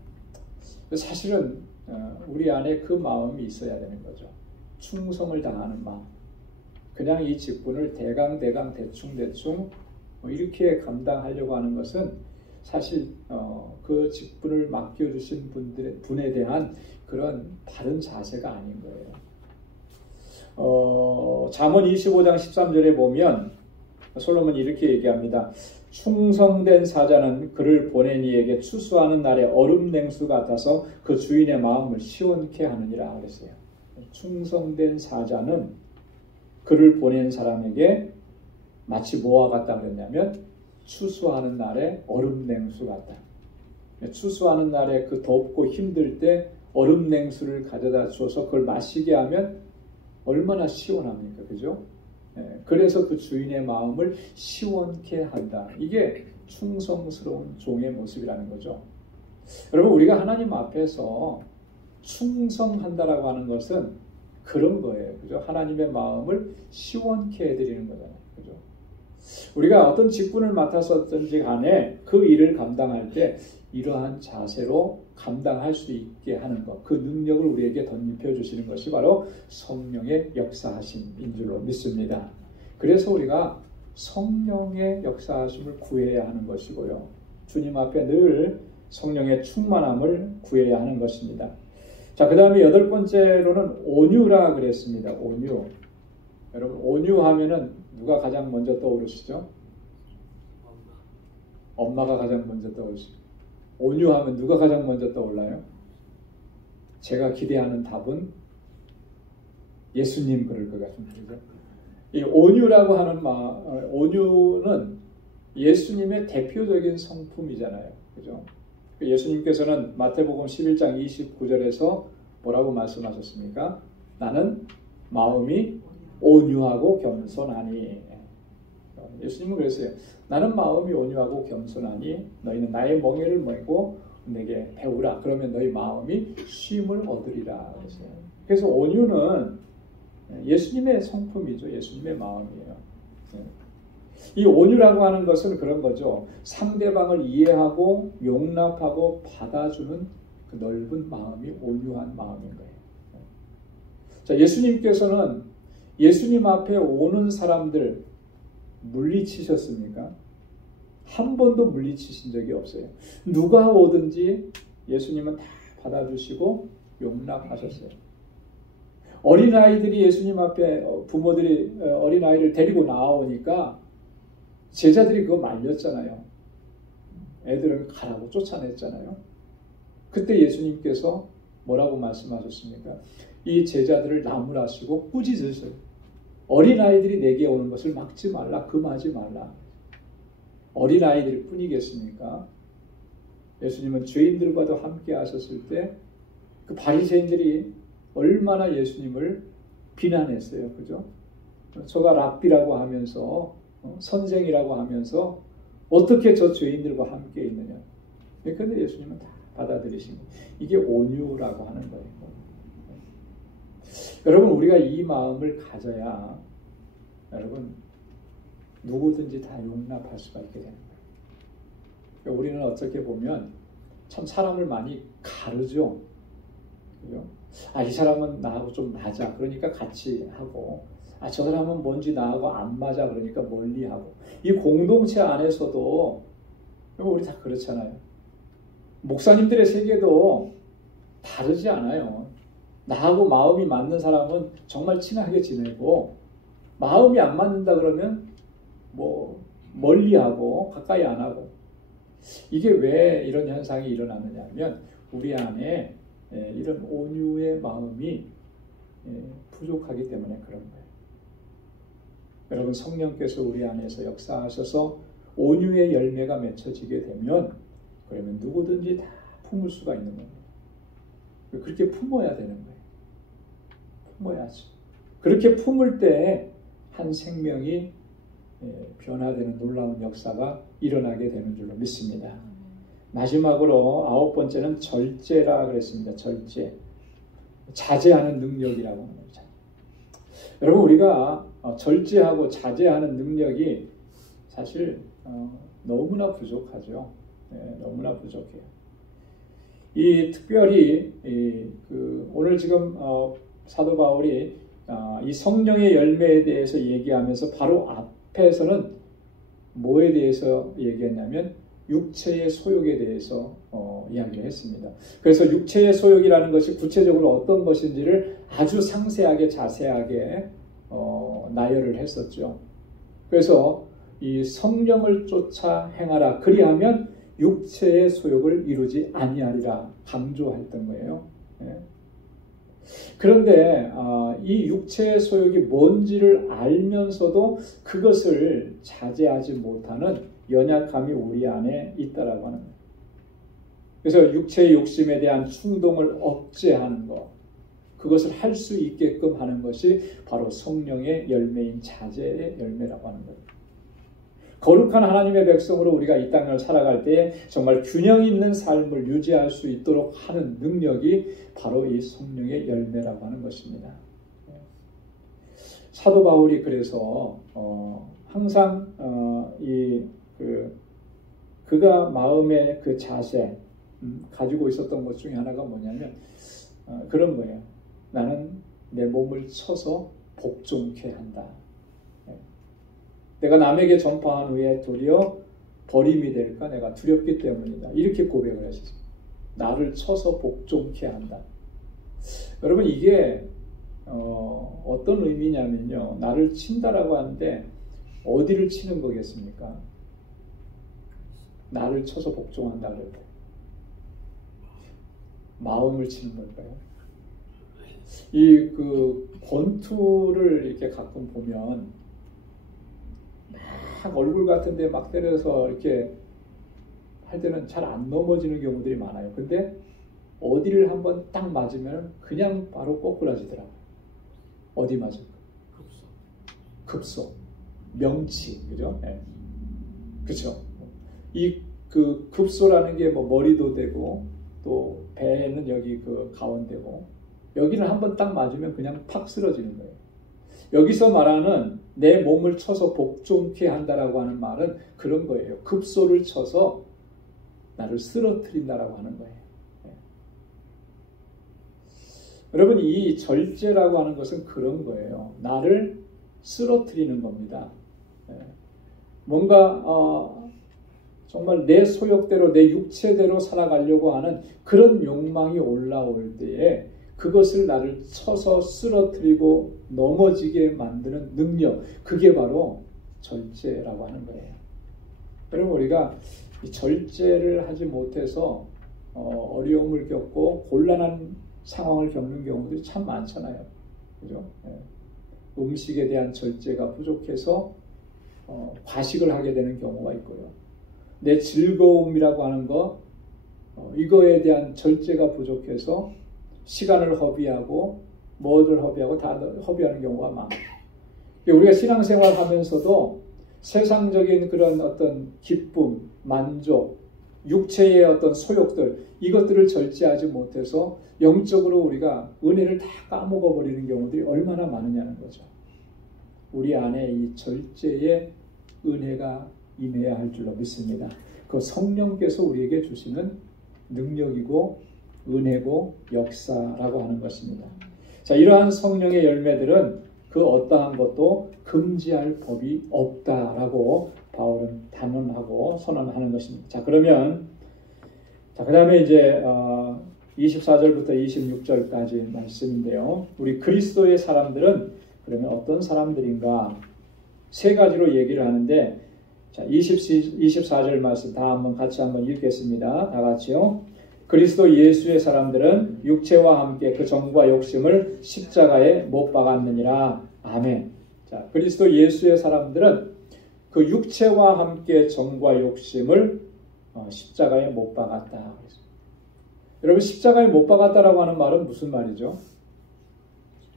사실은 우리 안에 그 마음이 있어야 되는 거죠. 충성을 다하는 마음. 그냥 이 직분을 대강 대충 이렇게 감당하려고 하는 것은 사실 그 직분을 맡겨주신 분에 대한 그런 바른 자세가 아닌 거예요. 잠언 25장 13절에 보면 솔로몬이 이렇게 얘기합니다. 충성된 사자는 그를 보낸 이에게 추수하는 날에 얼음 냉수 같아서 그 주인의 마음을 시원케 하느니라 그랬어요. 충성된 사자는 그를 보낸 사람에게 마치 뭐와 같다 그랬냐면 추수하는 날에 얼음 냉수 같다. 추수하는 날에 그 덥고 힘들 때 얼음 냉수를 가져다 줘서 그걸 마시게 하면 얼마나 시원합니까? 그죠? 그래서 그 주인의 마음을 시원케 한다. 이게 충성스러운 종의 모습이라는 거죠. 여러분, 우리가 하나님 앞에서 충성한다라고 하는 것은 그런 거예요. 그죠? 하나님의 마음을 시원케 해드리는 거잖아요. 그죠? 우리가 어떤 직분을 맡았었든지 간에 그 일을 감당할 때 이러한 자세로 감당할 수 있게 하는 것, 그 능력을 우리에게 덧입혀 주시는 것이 바로 성령의 역사하심인 줄로 믿습니다. 그래서 우리가 성령의 역사하심을 구해야 하는 것이고요. 주님 앞에 늘 성령의 충만함을 구해야 하는 것입니다. 자, 그 다음에 8번째로는 온유라 그랬습니다. 온유. 여러분, 온유하면은 누가 가장 먼저 떠오르시죠? 엄마가 가장 먼저 떠오르시죠. 온유하면 누가 가장 먼저 떠올라요? 제가 기대하는 답은 예수님 그럴 것 같습니다. 이 온유라고 하는 온유는 예수님의 대표적인 성품이잖아요. 그죠? 예수님께서는 마태복음 11장 29절에서 뭐라고 말씀하셨습니까? 나는 마음이 온유하고 겸손하니. 예수님은 그랬어요. 나는 마음이 온유하고 겸손하니 너희는 나의 멍에를 메고 내게 배우라. 그러면 너희 마음이 쉼을 얻으리라. 그래서 온유는 예수님의 성품이죠. 예수님의 마음이에요. 이 온유라고 하는 것은 그런 거죠. 상대방을 이해하고 용납하고 받아주는 그 넓은 마음이 온유한 마음인 거예요. 자, 예수님께서는 예수님 앞에 오는 사람들 물리치셨습니까? 한 번도 물리치신 적이 없어요. 누가 오든지 예수님은 다 받아주시고 용납하셨어요. 어린아이들이 예수님 앞에 부모들이 어린아이를 데리고 나오니까 제자들이 그거 말렸잖아요. 애들은 가라고 쫓아냈잖아요. 그때 예수님께서 뭐라고 말씀하셨습니까? 이 제자들을 나무라시고 꾸짖으세요. 어린아이들이 내게 오는 것을 막지 말라, 금하지 말라. 어린아이들 뿐이겠습니까? 예수님은 죄인들과도 함께 하셨을 때 그 바리새인들이 얼마나 예수님을 비난했어요. 그죠? 저가 랍비라고 하면서 선생이라고 하면서 어떻게 저 죄인들과 함께 있느냐. 그런데 예수님은 다 받아들이신 거예요. 이게 온유라고 하는 거예요. 여러분, 우리가 이 마음을 가져야 여러분 누구든지 다 용납할 수가 있게 되는 거예요. 그러니까 우리는 어떻게 보면 참 사람을 많이 가르죠. 그죠? 이 사람은 나하고 좀 맞아. 그러니까 같이 하고, 저 사람은 뭔지 나하고 안 맞아. 그러니까 멀리 하고. 이 공동체 안에서도 우리 다 그렇잖아요. 목사님들의 세계도 다르지 않아요. 나하고 마음이 맞는 사람은 정말 친하게 지내고, 마음이 안 맞는다 그러면 뭐 멀리하고 가까이 안 하고. 이게 왜 이런 현상이 일어나느냐 하면 우리 안에 이런 온유의 마음이 부족하기 때문에 그런 거예요. 여러분, 성령께서 우리 안에서 역사하셔서 온유의 열매가 맺혀지게 되면 그러면 누구든지 다 품을 수가 있는 겁니다. 그렇게 품어야 되는 거예요. 품어야지. 그렇게 품을 때 한 생명이 변화되는 놀라운 역사가 일어나게 되는 줄로 믿습니다. 마지막으로 9번째는 절제라 그랬습니다. 절제. 자제하는 능력이라고 하는 거죠. 여러분, 우리가 절제하고 자제하는 능력이 사실 너무나 부족하죠. 너무나 부족해요. 특별히 오늘 지금 사도 바울이 이 성령의 열매에 대해서 얘기하면서 바로 앞에서는 뭐에 대해서 얘기했냐면 육체의 소욕에 대해서 이야기를 했습니다. 그래서 육체의 소욕이라는 것이 구체적으로 어떤 것인지를 아주 상세하게 자세하게 나열을 했었죠. 그래서 이 성령을 쫓아 행하라. 그리하면 육체의 소욕을 이루지 아니하리라 강조했던 거예요. 그런데 이 육체의 소욕이 뭔지를 알면서도 그것을 자제하지 못하는 연약함이 우리 안에 있다라고 하는 거예요. 그래서 육체의 욕심에 대한 충동을 억제하는 것, 그것을 할 수 있게끔 하는 것이 바로 성령의 열매인 자제의 열매라고 하는 거예요. 거룩한 하나님의 백성으로 우리가 이 땅을 살아갈 때 정말 균형 있는 삶을 유지할 수 있도록 하는 능력이 바로 이 성령의 열매라고 하는 것입니다. 사도 바울이 그래서 항상 그가 마음의 그 자세 가지고 있었던 것 중에 하나가 뭐냐면 그런 거예요. 나는 내 몸을 쳐서 복종케 한다. 내가 남에게 전파한 후에 도리어 버림이 될까 내가 두렵기 때문이다. 이렇게 고백을 하셨어요. 나를 쳐서 복종케 한다. 여러분, 이게 어떤 의미냐면요. 나를 친다라고 하는데 어디를 치는 거겠습니까? 나를 쳐서 복종한다 그럴 때 마음을 치는 걸까요? 권투를 이렇게 가끔 보면 막 얼굴 같은데 막 때려서 이렇게 할 때는 잘 안 넘어지는 경우들이 많아요. 근데 어디를 한번 딱 맞으면 그냥 바로 꼬꾸라지더라고요. 어디 맞을까? 급소. 명치. 그죠? 네. 그죠? 급소라는 게 뭐 머리도 되고 또 배는 여기 그 가운데고 여기를 한번 딱 맞으면 그냥 팍 쓰러지는 거예요. 여기서 말하는 내 몸을 쳐서 복종케 한다라고 하는 말은 그런 거예요. 급소를 쳐서 나를 쓰러뜨린다라고 하는 거예요. 여러분, 이 절제라고 하는 것은 그런 거예요. 나를 쓰러뜨리는 겁니다. 뭔가 정말 내 소욕대로 내 육체대로 살아가려고 하는 그런 욕망이 올라올 때에 그것을 나를 쳐서 쓰러뜨리고 넘어지게 만드는 능력, 그게 바로 절제라고 하는 거예요. 여러분, 우리가 이 절제를 하지 못해서 어려움을 겪고 곤란한 상황을 겪는 경우들이 참 많잖아요. 그죠? 음식에 대한 절제가 부족해서 과식을 하게 되는 경우가 있고요. 내 즐거움이라고 하는 거, 이거에 대한 절제가 부족해서 시간을 허비하고 뭐를 허비하고 다 허비하는 경우가 많아요. 우리가 신앙생활 하면서도 세상적인 그런 어떤 기쁨, 만족, 육체의 어떤 소욕들, 이것들을 절제하지 못해서 영적으로 우리가 은혜를 다 까먹어 버리는 경우들이 얼마나 많으냐는 거죠. 우리 안에 이 절제의 은혜가 임해야 할 줄로 믿습니다. 그 성령께서 우리에게 주시는 능력이고 은혜고 역사라고 하는 것입니다. 자, 이러한 성령의 열매들은 그 어떠한 것도 금지할 법이 없다라고 바울은 단언하고 선언하는 것입니다. 자, 그러면 그 다음에 이제 24절부터 26절까지 말씀인데요. 우리 그리스도의 사람들은 그러면 어떤 사람들인가? 세 가지로 얘기를 하는데, 자, 24절 말씀 다 한번 같이 한번 읽겠습니다. 다 같이요. 그리스도 예수의 사람들은 육체와 함께 그 정과 욕심을 십자가에 못 박았느니라. 아멘. 자, 그리스도 예수의 사람들은 그 육체와 함께 정과 욕심을 십자가에 못 박았다. 여러분, 십자가에 못 박았다라고 하는 말은 무슨 말이죠?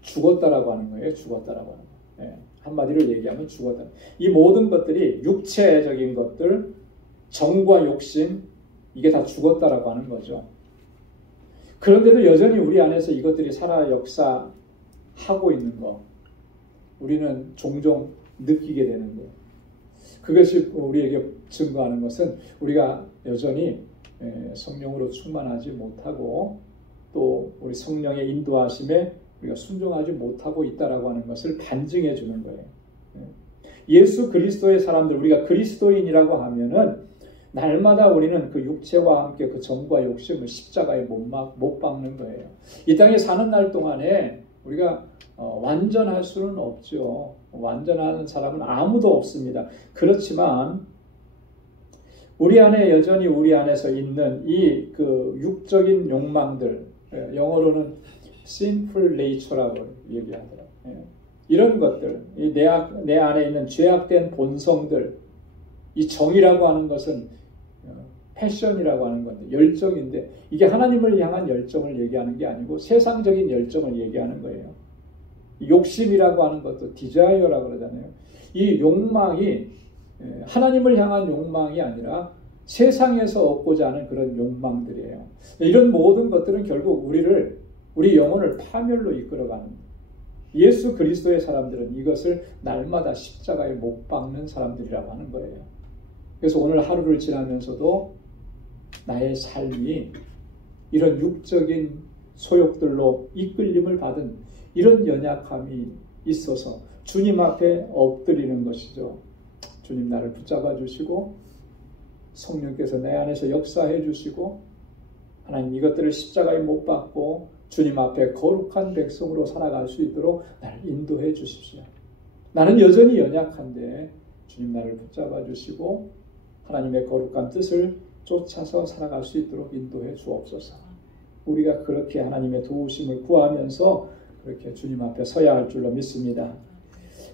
죽었다라고 하는 거예요. 죽었다라고 하는 거예요. 예, 한마디로 얘기하면 죽었다. 이 모든 것들이 육체적인 것들, 정과 욕심, 이게 다 죽었다라고 하는 거죠. 그런데도 여전히 우리 안에서 이것들이 살아 역사하고 있는 거, 우리는 종종 느끼게 되는 거예요. 그것이 우리에게 증거하는 것은 우리가 여전히 성령으로 충만하지 못하고 또 우리 성령의 인도하심에 우리가 순종하지 못하고 있다라고 하는 것을 반증해 주는 거예요. 예수 그리스도의 사람들, 우리가 그리스도인이라고 하면은 날마다 우리는 그 육체와 함께 그 정과 욕심을 십자가에 못 박는 거예요. 이 땅에 사는 날 동안에 우리가 완전할 수는 없죠. 완전한 사람은 아무도 없습니다. 그렇지만 우리 안에 여전히 우리 안에서 있는 이 그 육적인 욕망들, 영어로는 sinful nature라고 얘기하더라고요. 이런 것들, 내 안에 있는 죄악된 본성들, 이 정이라고 하는 것은 패션이라고 하는 건데, 열정인데, 이게 하나님을 향한 열정을 얘기하는 게 아니고 세상적인 열정을 얘기하는 거예요. 욕심이라고 하는 것도 디자이어라고 그러잖아요. 이 욕망이 하나님을 향한 욕망이 아니라 세상에서 얻고자 하는 그런 욕망들이에요. 이런 모든 것들은 결국 우리 영혼을 파멸로 이끌어가는 거예요. 예수 그리스도의 사람들은 이것을 날마다 십자가에 못 박는 사람들이라고 하는 거예요. 그래서 오늘 하루를 지나면서도 나의 삶이 이런 육적인 소욕들로 이끌림을 받은 이런 연약함이 있어서 주님 앞에 엎드리는 것이죠. 주님, 나를 붙잡아 주시고 성령께서 내 안에서 역사해 주시고 하나님, 이것들을 십자가에 못 박고 주님 앞에 거룩한 백성으로 살아갈 수 있도록 나를 인도해 주십시오. 나는 여전히 연약한데 주님, 나를 붙잡아 주시고 하나님의 거룩한 뜻을 쫓아서 살아갈 수 있도록 인도해 주옵소서. 우리가 그렇게 하나님의 도우심을 구하면서 그렇게 주님 앞에 서야 할 줄로 믿습니다.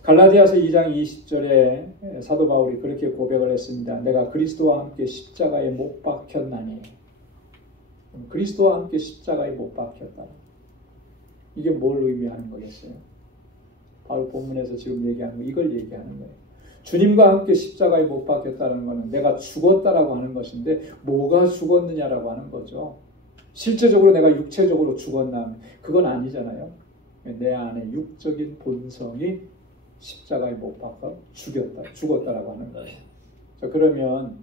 갈라디아서 2장 20절에 사도 바울이 그렇게 고백을 했습니다. 내가 그리스도와 함께 십자가에 못 박혔나니. 그리스도와 함께 십자가에 못 박혔다. 이게 뭘 의미하는 거겠어요? 바로 본문에서 지금 얘기하는 거, 이걸 얘기하는 거예요. 주님과 함께 십자가에 못 박혔다는 것은 내가 죽었다라고 하는 것인데, 뭐가 죽었느냐라고 하는 거죠. 실제적으로 내가 육체적으로 죽었나? 그건 아니잖아요. 내 안에 육적인 본성이 십자가에 못 박혀 죽었다라고 하는 거예요. 자, 그러면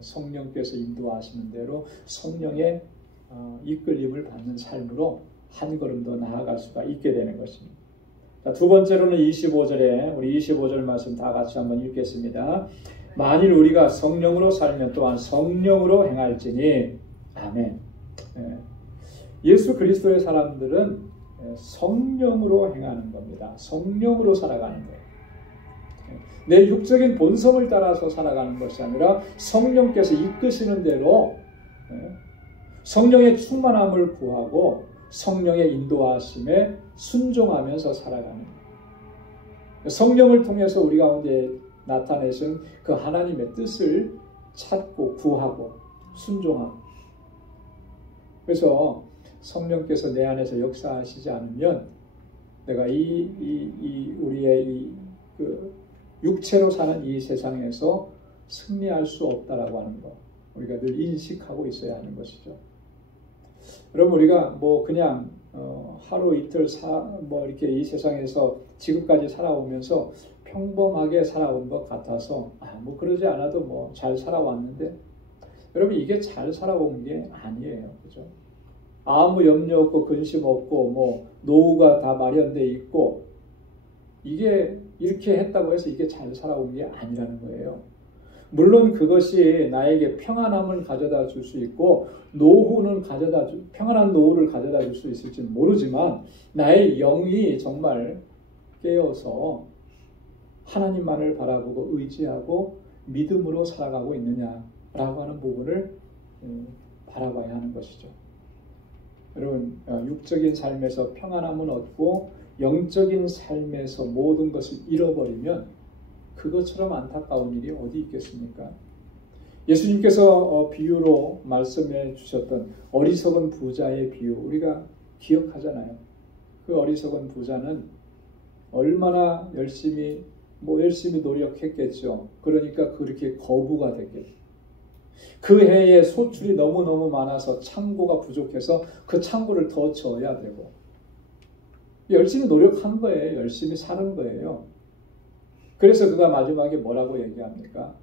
성령께서 인도하시는 대로 성령의 이끌림을 받는 삶으로 한 걸음 더 나아갈 수가 있게 되는 것입니다. 자, 두 번째로는 25절에 우리 25절 말씀 다 같이 한번 읽겠습니다. 만일 우리가 성령으로 살면 또한 성령으로 행할지니 아멘. 예수 그리스도의 사람들은 성령으로 행하는 겁니다. 성령으로 살아가는 거예요. 내 육적인 본성을 따라서 살아가는 것이 아니라 성령께서 이끄시는 대로 성령의 충만함을 구하고 성령의 인도하심에 순종하면서 살아가는 거예요. 성령을 통해서 우리 가운데 나타내신 그 하나님의 뜻을 찾고 구하고 순종하고, 그래서 성령께서 내 안에서 역사하시지 않으면 내가 우리의 그 육체로 사는 이 세상에서 승리할 수 없다라고 하는 거, 우리가 늘 인식하고 있어야 하는 것이죠. 여러분, 우리가 뭐 그냥 하루 이틀 이렇게 이 세상에서 지금까지 살아오면서 평범하게 살아온 것 같아서 뭐 그러지 않아도 뭐 잘 살아왔는데, 여러분, 이게 잘 살아온 게 아니에요. 그죠? 아무 염려 없고 근심 없고 뭐 노후가 다 마련돼 있고, 이게 이렇게 했다고 해서 이게 잘 살아온 게 아니라는 거예요. 물론 그것이 나에게 평안함을 가져다 줄 수 있고 평안한 노후를 가져다 줄 수 있을지는 모르지만, 나의 영이 정말 깨어서 하나님만을 바라보고 의지하고 믿음으로 살아가고 있느냐라고 하는 부분을 바라봐야 하는 것이죠. 여러분, 육적인 삶에서 평안함은 얻고 영적인 삶에서 모든 것을 잃어버리면 그것처럼 안타까운 일이 어디 있겠습니까? 예수님께서 비유로 말씀해 주셨던 어리석은 부자의 비유, 우리가 기억하잖아요. 그 어리석은 부자는 얼마나 열심히 노력했겠죠. 그러니까 그렇게 거부가 됐겠죠. 그 해에 소출이 너무너무 많아서 창고가 부족해서 그 창고를 더 져야 되고, 열심히 노력한 거예요. 열심히 사는 거예요. 그래서 그가 마지막에 뭐라고 얘기합니까?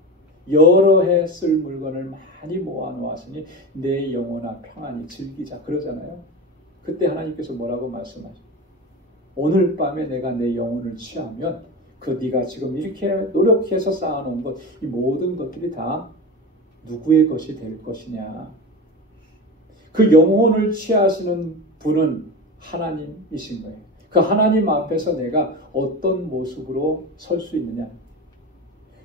여러 해 쓸 물건을 많이 모아놓았으니 내 영혼아 평안히 즐기자, 그러잖아요. 그때 하나님께서 뭐라고 말씀하셔요? 오늘 밤에 내가 내 영혼을 취하면 네가 지금 이렇게 노력해서 쌓아놓은 것, 이 모든 것들이 다 누구의 것이 될 것이냐. 그 영혼을 취하시는 분은 하나님이신 거예요. 그 하나님 앞에서 내가 어떤 모습으로 설 수 있느냐.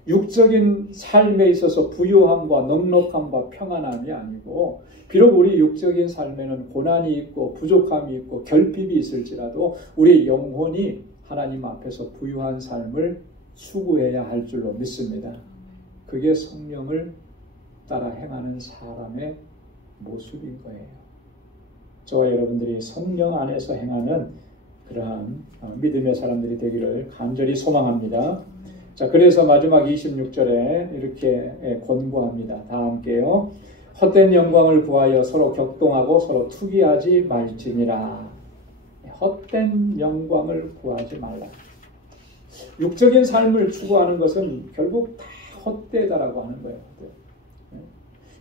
육적인 삶에 있어서 부유함과 넉넉함과 평안함이 아니고, 비록 우리 육적인 삶에는 고난이 있고 부족함이 있고 결핍이 있을지라도 우리 영혼이 하나님 앞에서 부유한 삶을 추구해야 할 줄로 믿습니다. 그게 성령을 따라 행하는 사람의 모습인 거예요. 저와 여러분들이 성령 안에서 행하는 그러한 믿음의 사람들이 되기를 간절히 소망합니다. 자, 그래서 마지막 26절에 이렇게 권고합니다. 다 함께요. 헛된 영광을 구하여 서로 격동하고 서로 투기하지 말지니라. 헛된 영광을 구하지 말라. 육적인 삶을 추구하는 것은 결국 다 헛되다라고 하는 거예요.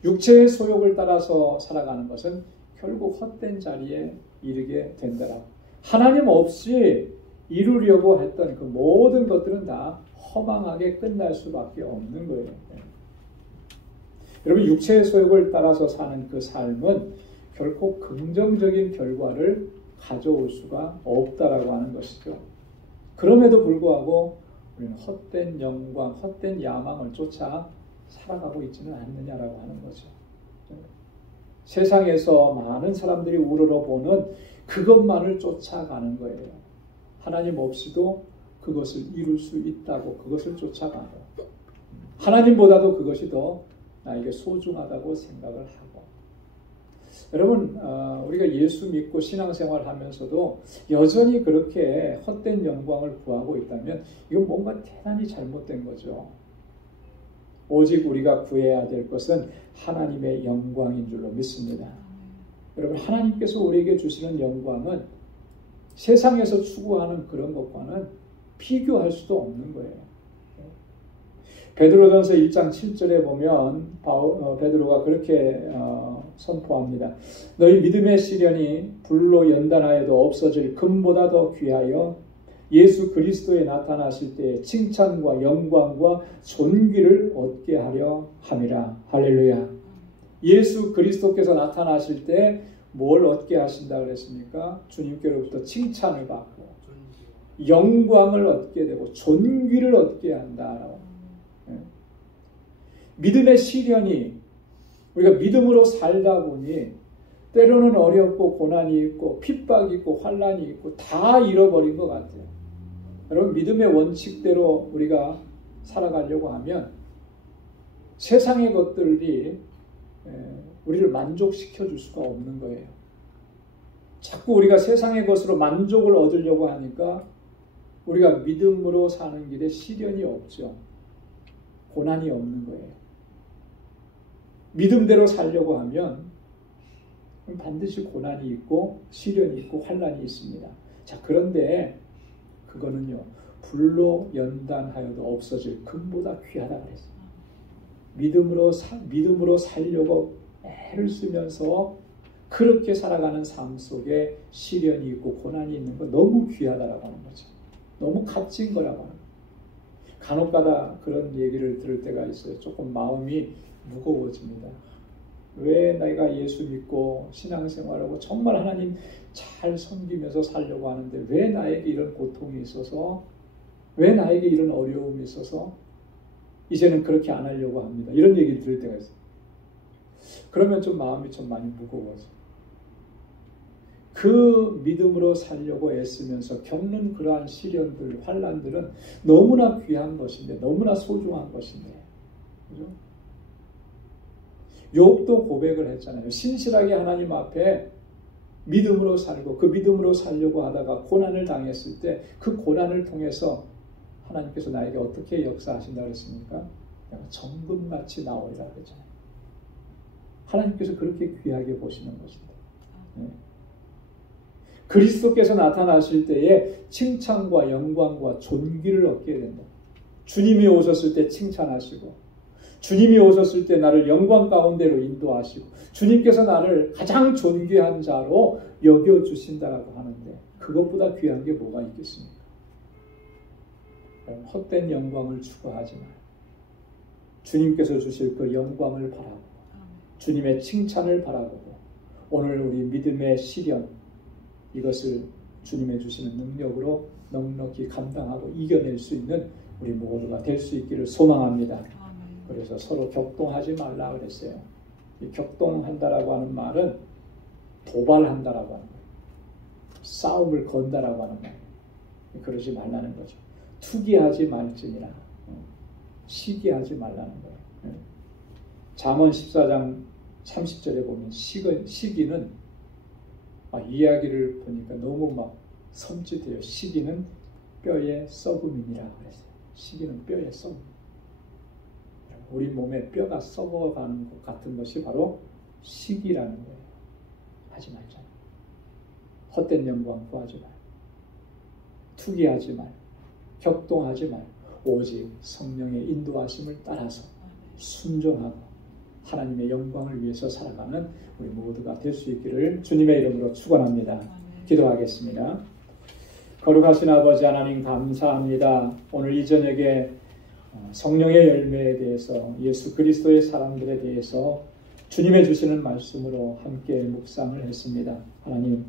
육체의 소욕을 따라서 살아가는 것은 결국 헛된 자리에 이르게 된다라고. 하나님 없이 이루려고 했던 그 모든 것들은 다 허망하게 끝날 수밖에 없는 거예요. 여러분, 육체의 소욕을 따라서 사는 그 삶은 결코 긍정적인 결과를 가져올 수가 없다라고 하는 것이죠. 그럼에도 불구하고 우리는 헛된 영광, 헛된 야망을 쫓아 살아가고 있지는 않느냐라고 하는 거죠. 세상에서 많은 사람들이 우러러보는 그것만을 쫓아가는 거예요. 하나님 없이도 그것을 이룰 수 있다고 그것을 쫓아가는 거예요. 하나님보다도 그것이 더 나에게 소중하다고 생각을 하고. 여러분, 우리가 예수 믿고 신앙생활 하면서도 여전히 그렇게 헛된 영광을 구하고 있다면 이건 뭔가 대단히 잘못된 거죠. 오직 우리가 구해야 될 것은 하나님의 영광인 줄로 믿습니다. 여러분, 하나님께서 우리에게 주시는 영광은 세상에서 추구하는 그런 것과는 비교할 수도 없는 거예요. 베드로전서 1장 7절에 보면 베드로가 그렇게 선포합니다. 너희 믿음의 시련이 불로 연단하여도 없어질 금보다 더 귀하여 예수 그리스도에 나타나실 때에 칭찬과 영광과 존귀를 얻게 하려 함이라. 할렐루야. 예수 그리스도께서 나타나실 때 뭘 얻게 하신다 그랬습니까? 주님께로부터 칭찬을 받고 영광을 얻게 되고 존귀를 얻게 한다. 믿음의 시련이 우리가 믿음으로 살다 보니 때로는 어렵고 고난이 있고 핍박이 있고 환난이 있고 다 잃어버린 것 같아요. 여러분, 믿음의 원칙대로 우리가 살아가려고 하면 세상의 것들이 우리를 만족시켜 줄 수가 없는 거예요. 자꾸 우리가 세상의 것으로 만족을 얻으려고 하니까 우리가 믿음으로 사는 길에 시련이 없죠. 고난이 없는 거예요. 믿음대로 살려고 하면 반드시 고난이 있고 시련이 있고 환난이 있습니다. 자, 그런데 그거는요, 불로 연단하여도 없어질 금보다 귀하다 그랬어요. 믿음으로 살려고 애를 쓰면서 그렇게 살아가는 삶 속에 시련이 있고 고난이 있는 거 너무 귀하다라고 하는 거죠. 너무 값진 거라고 하는 거예요. 간혹가다 그런 얘기를 들을 때가 있어요. 조금 마음이 무거워집니다. 왜 내가 예수 믿고 신앙생활하고 정말 하나님 잘 섬기면서 살려고 하는데 왜 나에게 이런 고통이 있어서, 왜 나에게 이런 어려움이 있어서 이제는 그렇게 안 하려고 합니다. 이런 얘기를 들을 때가 있어요. 그러면 좀 마음이 좀 많이 무거워져. 그 믿음으로 살려고 애쓰면서 겪는 그러한 시련들, 환난들은 너무나 귀한 것인데, 너무나 소중한 것인데, 그죠? 욥도 고백을 했잖아요. 신실하게 하나님 앞에 믿음으로 살고 그 믿음으로 살려고 하다가 고난을 당했을 때 그 고난을 통해서 하나님께서 나에게 어떻게 역사하신다고 했습니까? 정금같이 나오리라 그러잖아요. 하나님께서 그렇게 귀하게 보시는 것입니다. 네. 그리스도께서 나타나실 때에 칭찬과 영광과 존귀를 얻게 된다. 주님이 오셨을 때 칭찬하시고, 주님이 오셨을 때 나를 영광 가운데로 인도하시고, 주님께서 나를 가장 존귀한 자로 여겨주신다라고 하는데 그것보다 귀한 게 뭐가 있겠습니까? 헛된 영광을 추구하지 마. 주님께서 주실 그 영광을 바라고, 주님의 칭찬을 바라보고, 오늘 우리 믿음의 시련, 이것을 주님의 주시는 능력으로 넉넉히 감당하고 이겨낼 수 있는 우리 모두가 될 수 있기를 소망합니다. 그래서 서로 격동하지 말라 그랬어요. 이 격동한다라고 하는 말은 도발한다라고 하는 거예요. 싸움을 건다라고 하는 말이에요. 그러지 말라는 거죠. 투기하지 말지니라. 시기하지 말라는 거예요. 잠언 14장 30절에 보면 시기는 이야기를 보니까 너무 막 섬찟해요. 시기는 뼈의 썩음이니라 그랬어요. 시기는 뼈의 썩음. 우리 몸에 뼈가 썩어가는 것 같은 것이 바로 시기라는 거예요. 하지 말자. 헛된 영광 구하지 말. 투기하지 말. 격동하지 말. 오직 성령의 인도하심을 따라서 순종하고 하나님의 영광을 위해서 살아가는 우리 모두가 될 수 있기를 주님의 이름으로 축원합니다. 기도하겠습니다. 거룩하신 아버지 하나님 감사합니다. 오늘 이 저녁에 성령의 열매에 대해서, 예수 그리스도의 사랑들에 대해서 주님의 주시는 말씀으로 함께 묵상을 했습니다. 하나님,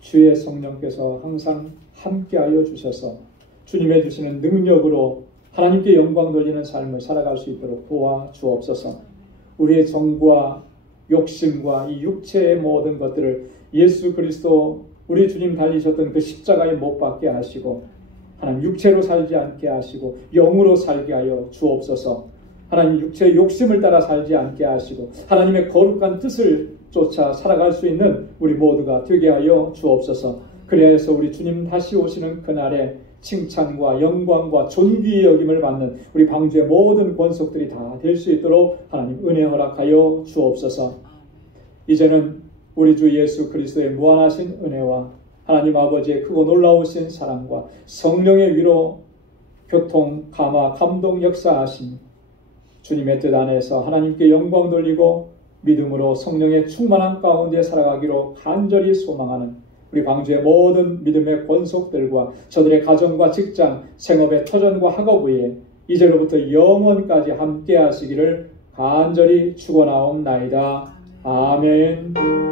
주의 성령께서 항상 함께하여 주셔서 주님의 주시는 능력으로 하나님께 영광 돌리는 삶을 살아갈 수 있도록 도와주옵소서. 우리의 정과 욕심과 이 육체의 모든 것들을 예수 그리스도 우리 주님 달리셨던 그 십자가에 못 박게 하시고, 하나님 육체로 살지 않게 하시고 영으로 살게 하여 주옵소서. 하나님 육체의 욕심을 따라 살지 않게 하시고 하나님의 거룩한 뜻을 쫓아 살아갈 수 있는 우리 모두가 되게 하여 주옵소서. 그래서 우리 주님 다시 오시는 그날에 칭찬과 영광과 존귀의 여김을 받는 우리 방주의 모든 권속들이 다 될 수 있도록 하나님 은혜 허락하여 주옵소서. 이제는 우리 주 예수 그리스도의 무한하신 은혜와 하나님 아버지의 크고 놀라우신 사랑과 성령의 위로 교통, 감화, 감동 역사하심 주님의 뜻 안에서 하나님께 영광 돌리고 믿음으로 성령의 충만한 가운데 살아가기로 간절히 소망하는 우리 광주의 모든 믿음의 권속들과 저들의 가정과 직장, 생업의 터전과 학업 위에 이제로부터 영원까지 함께 하시기를 간절히 축원하옵나이다. 아멘.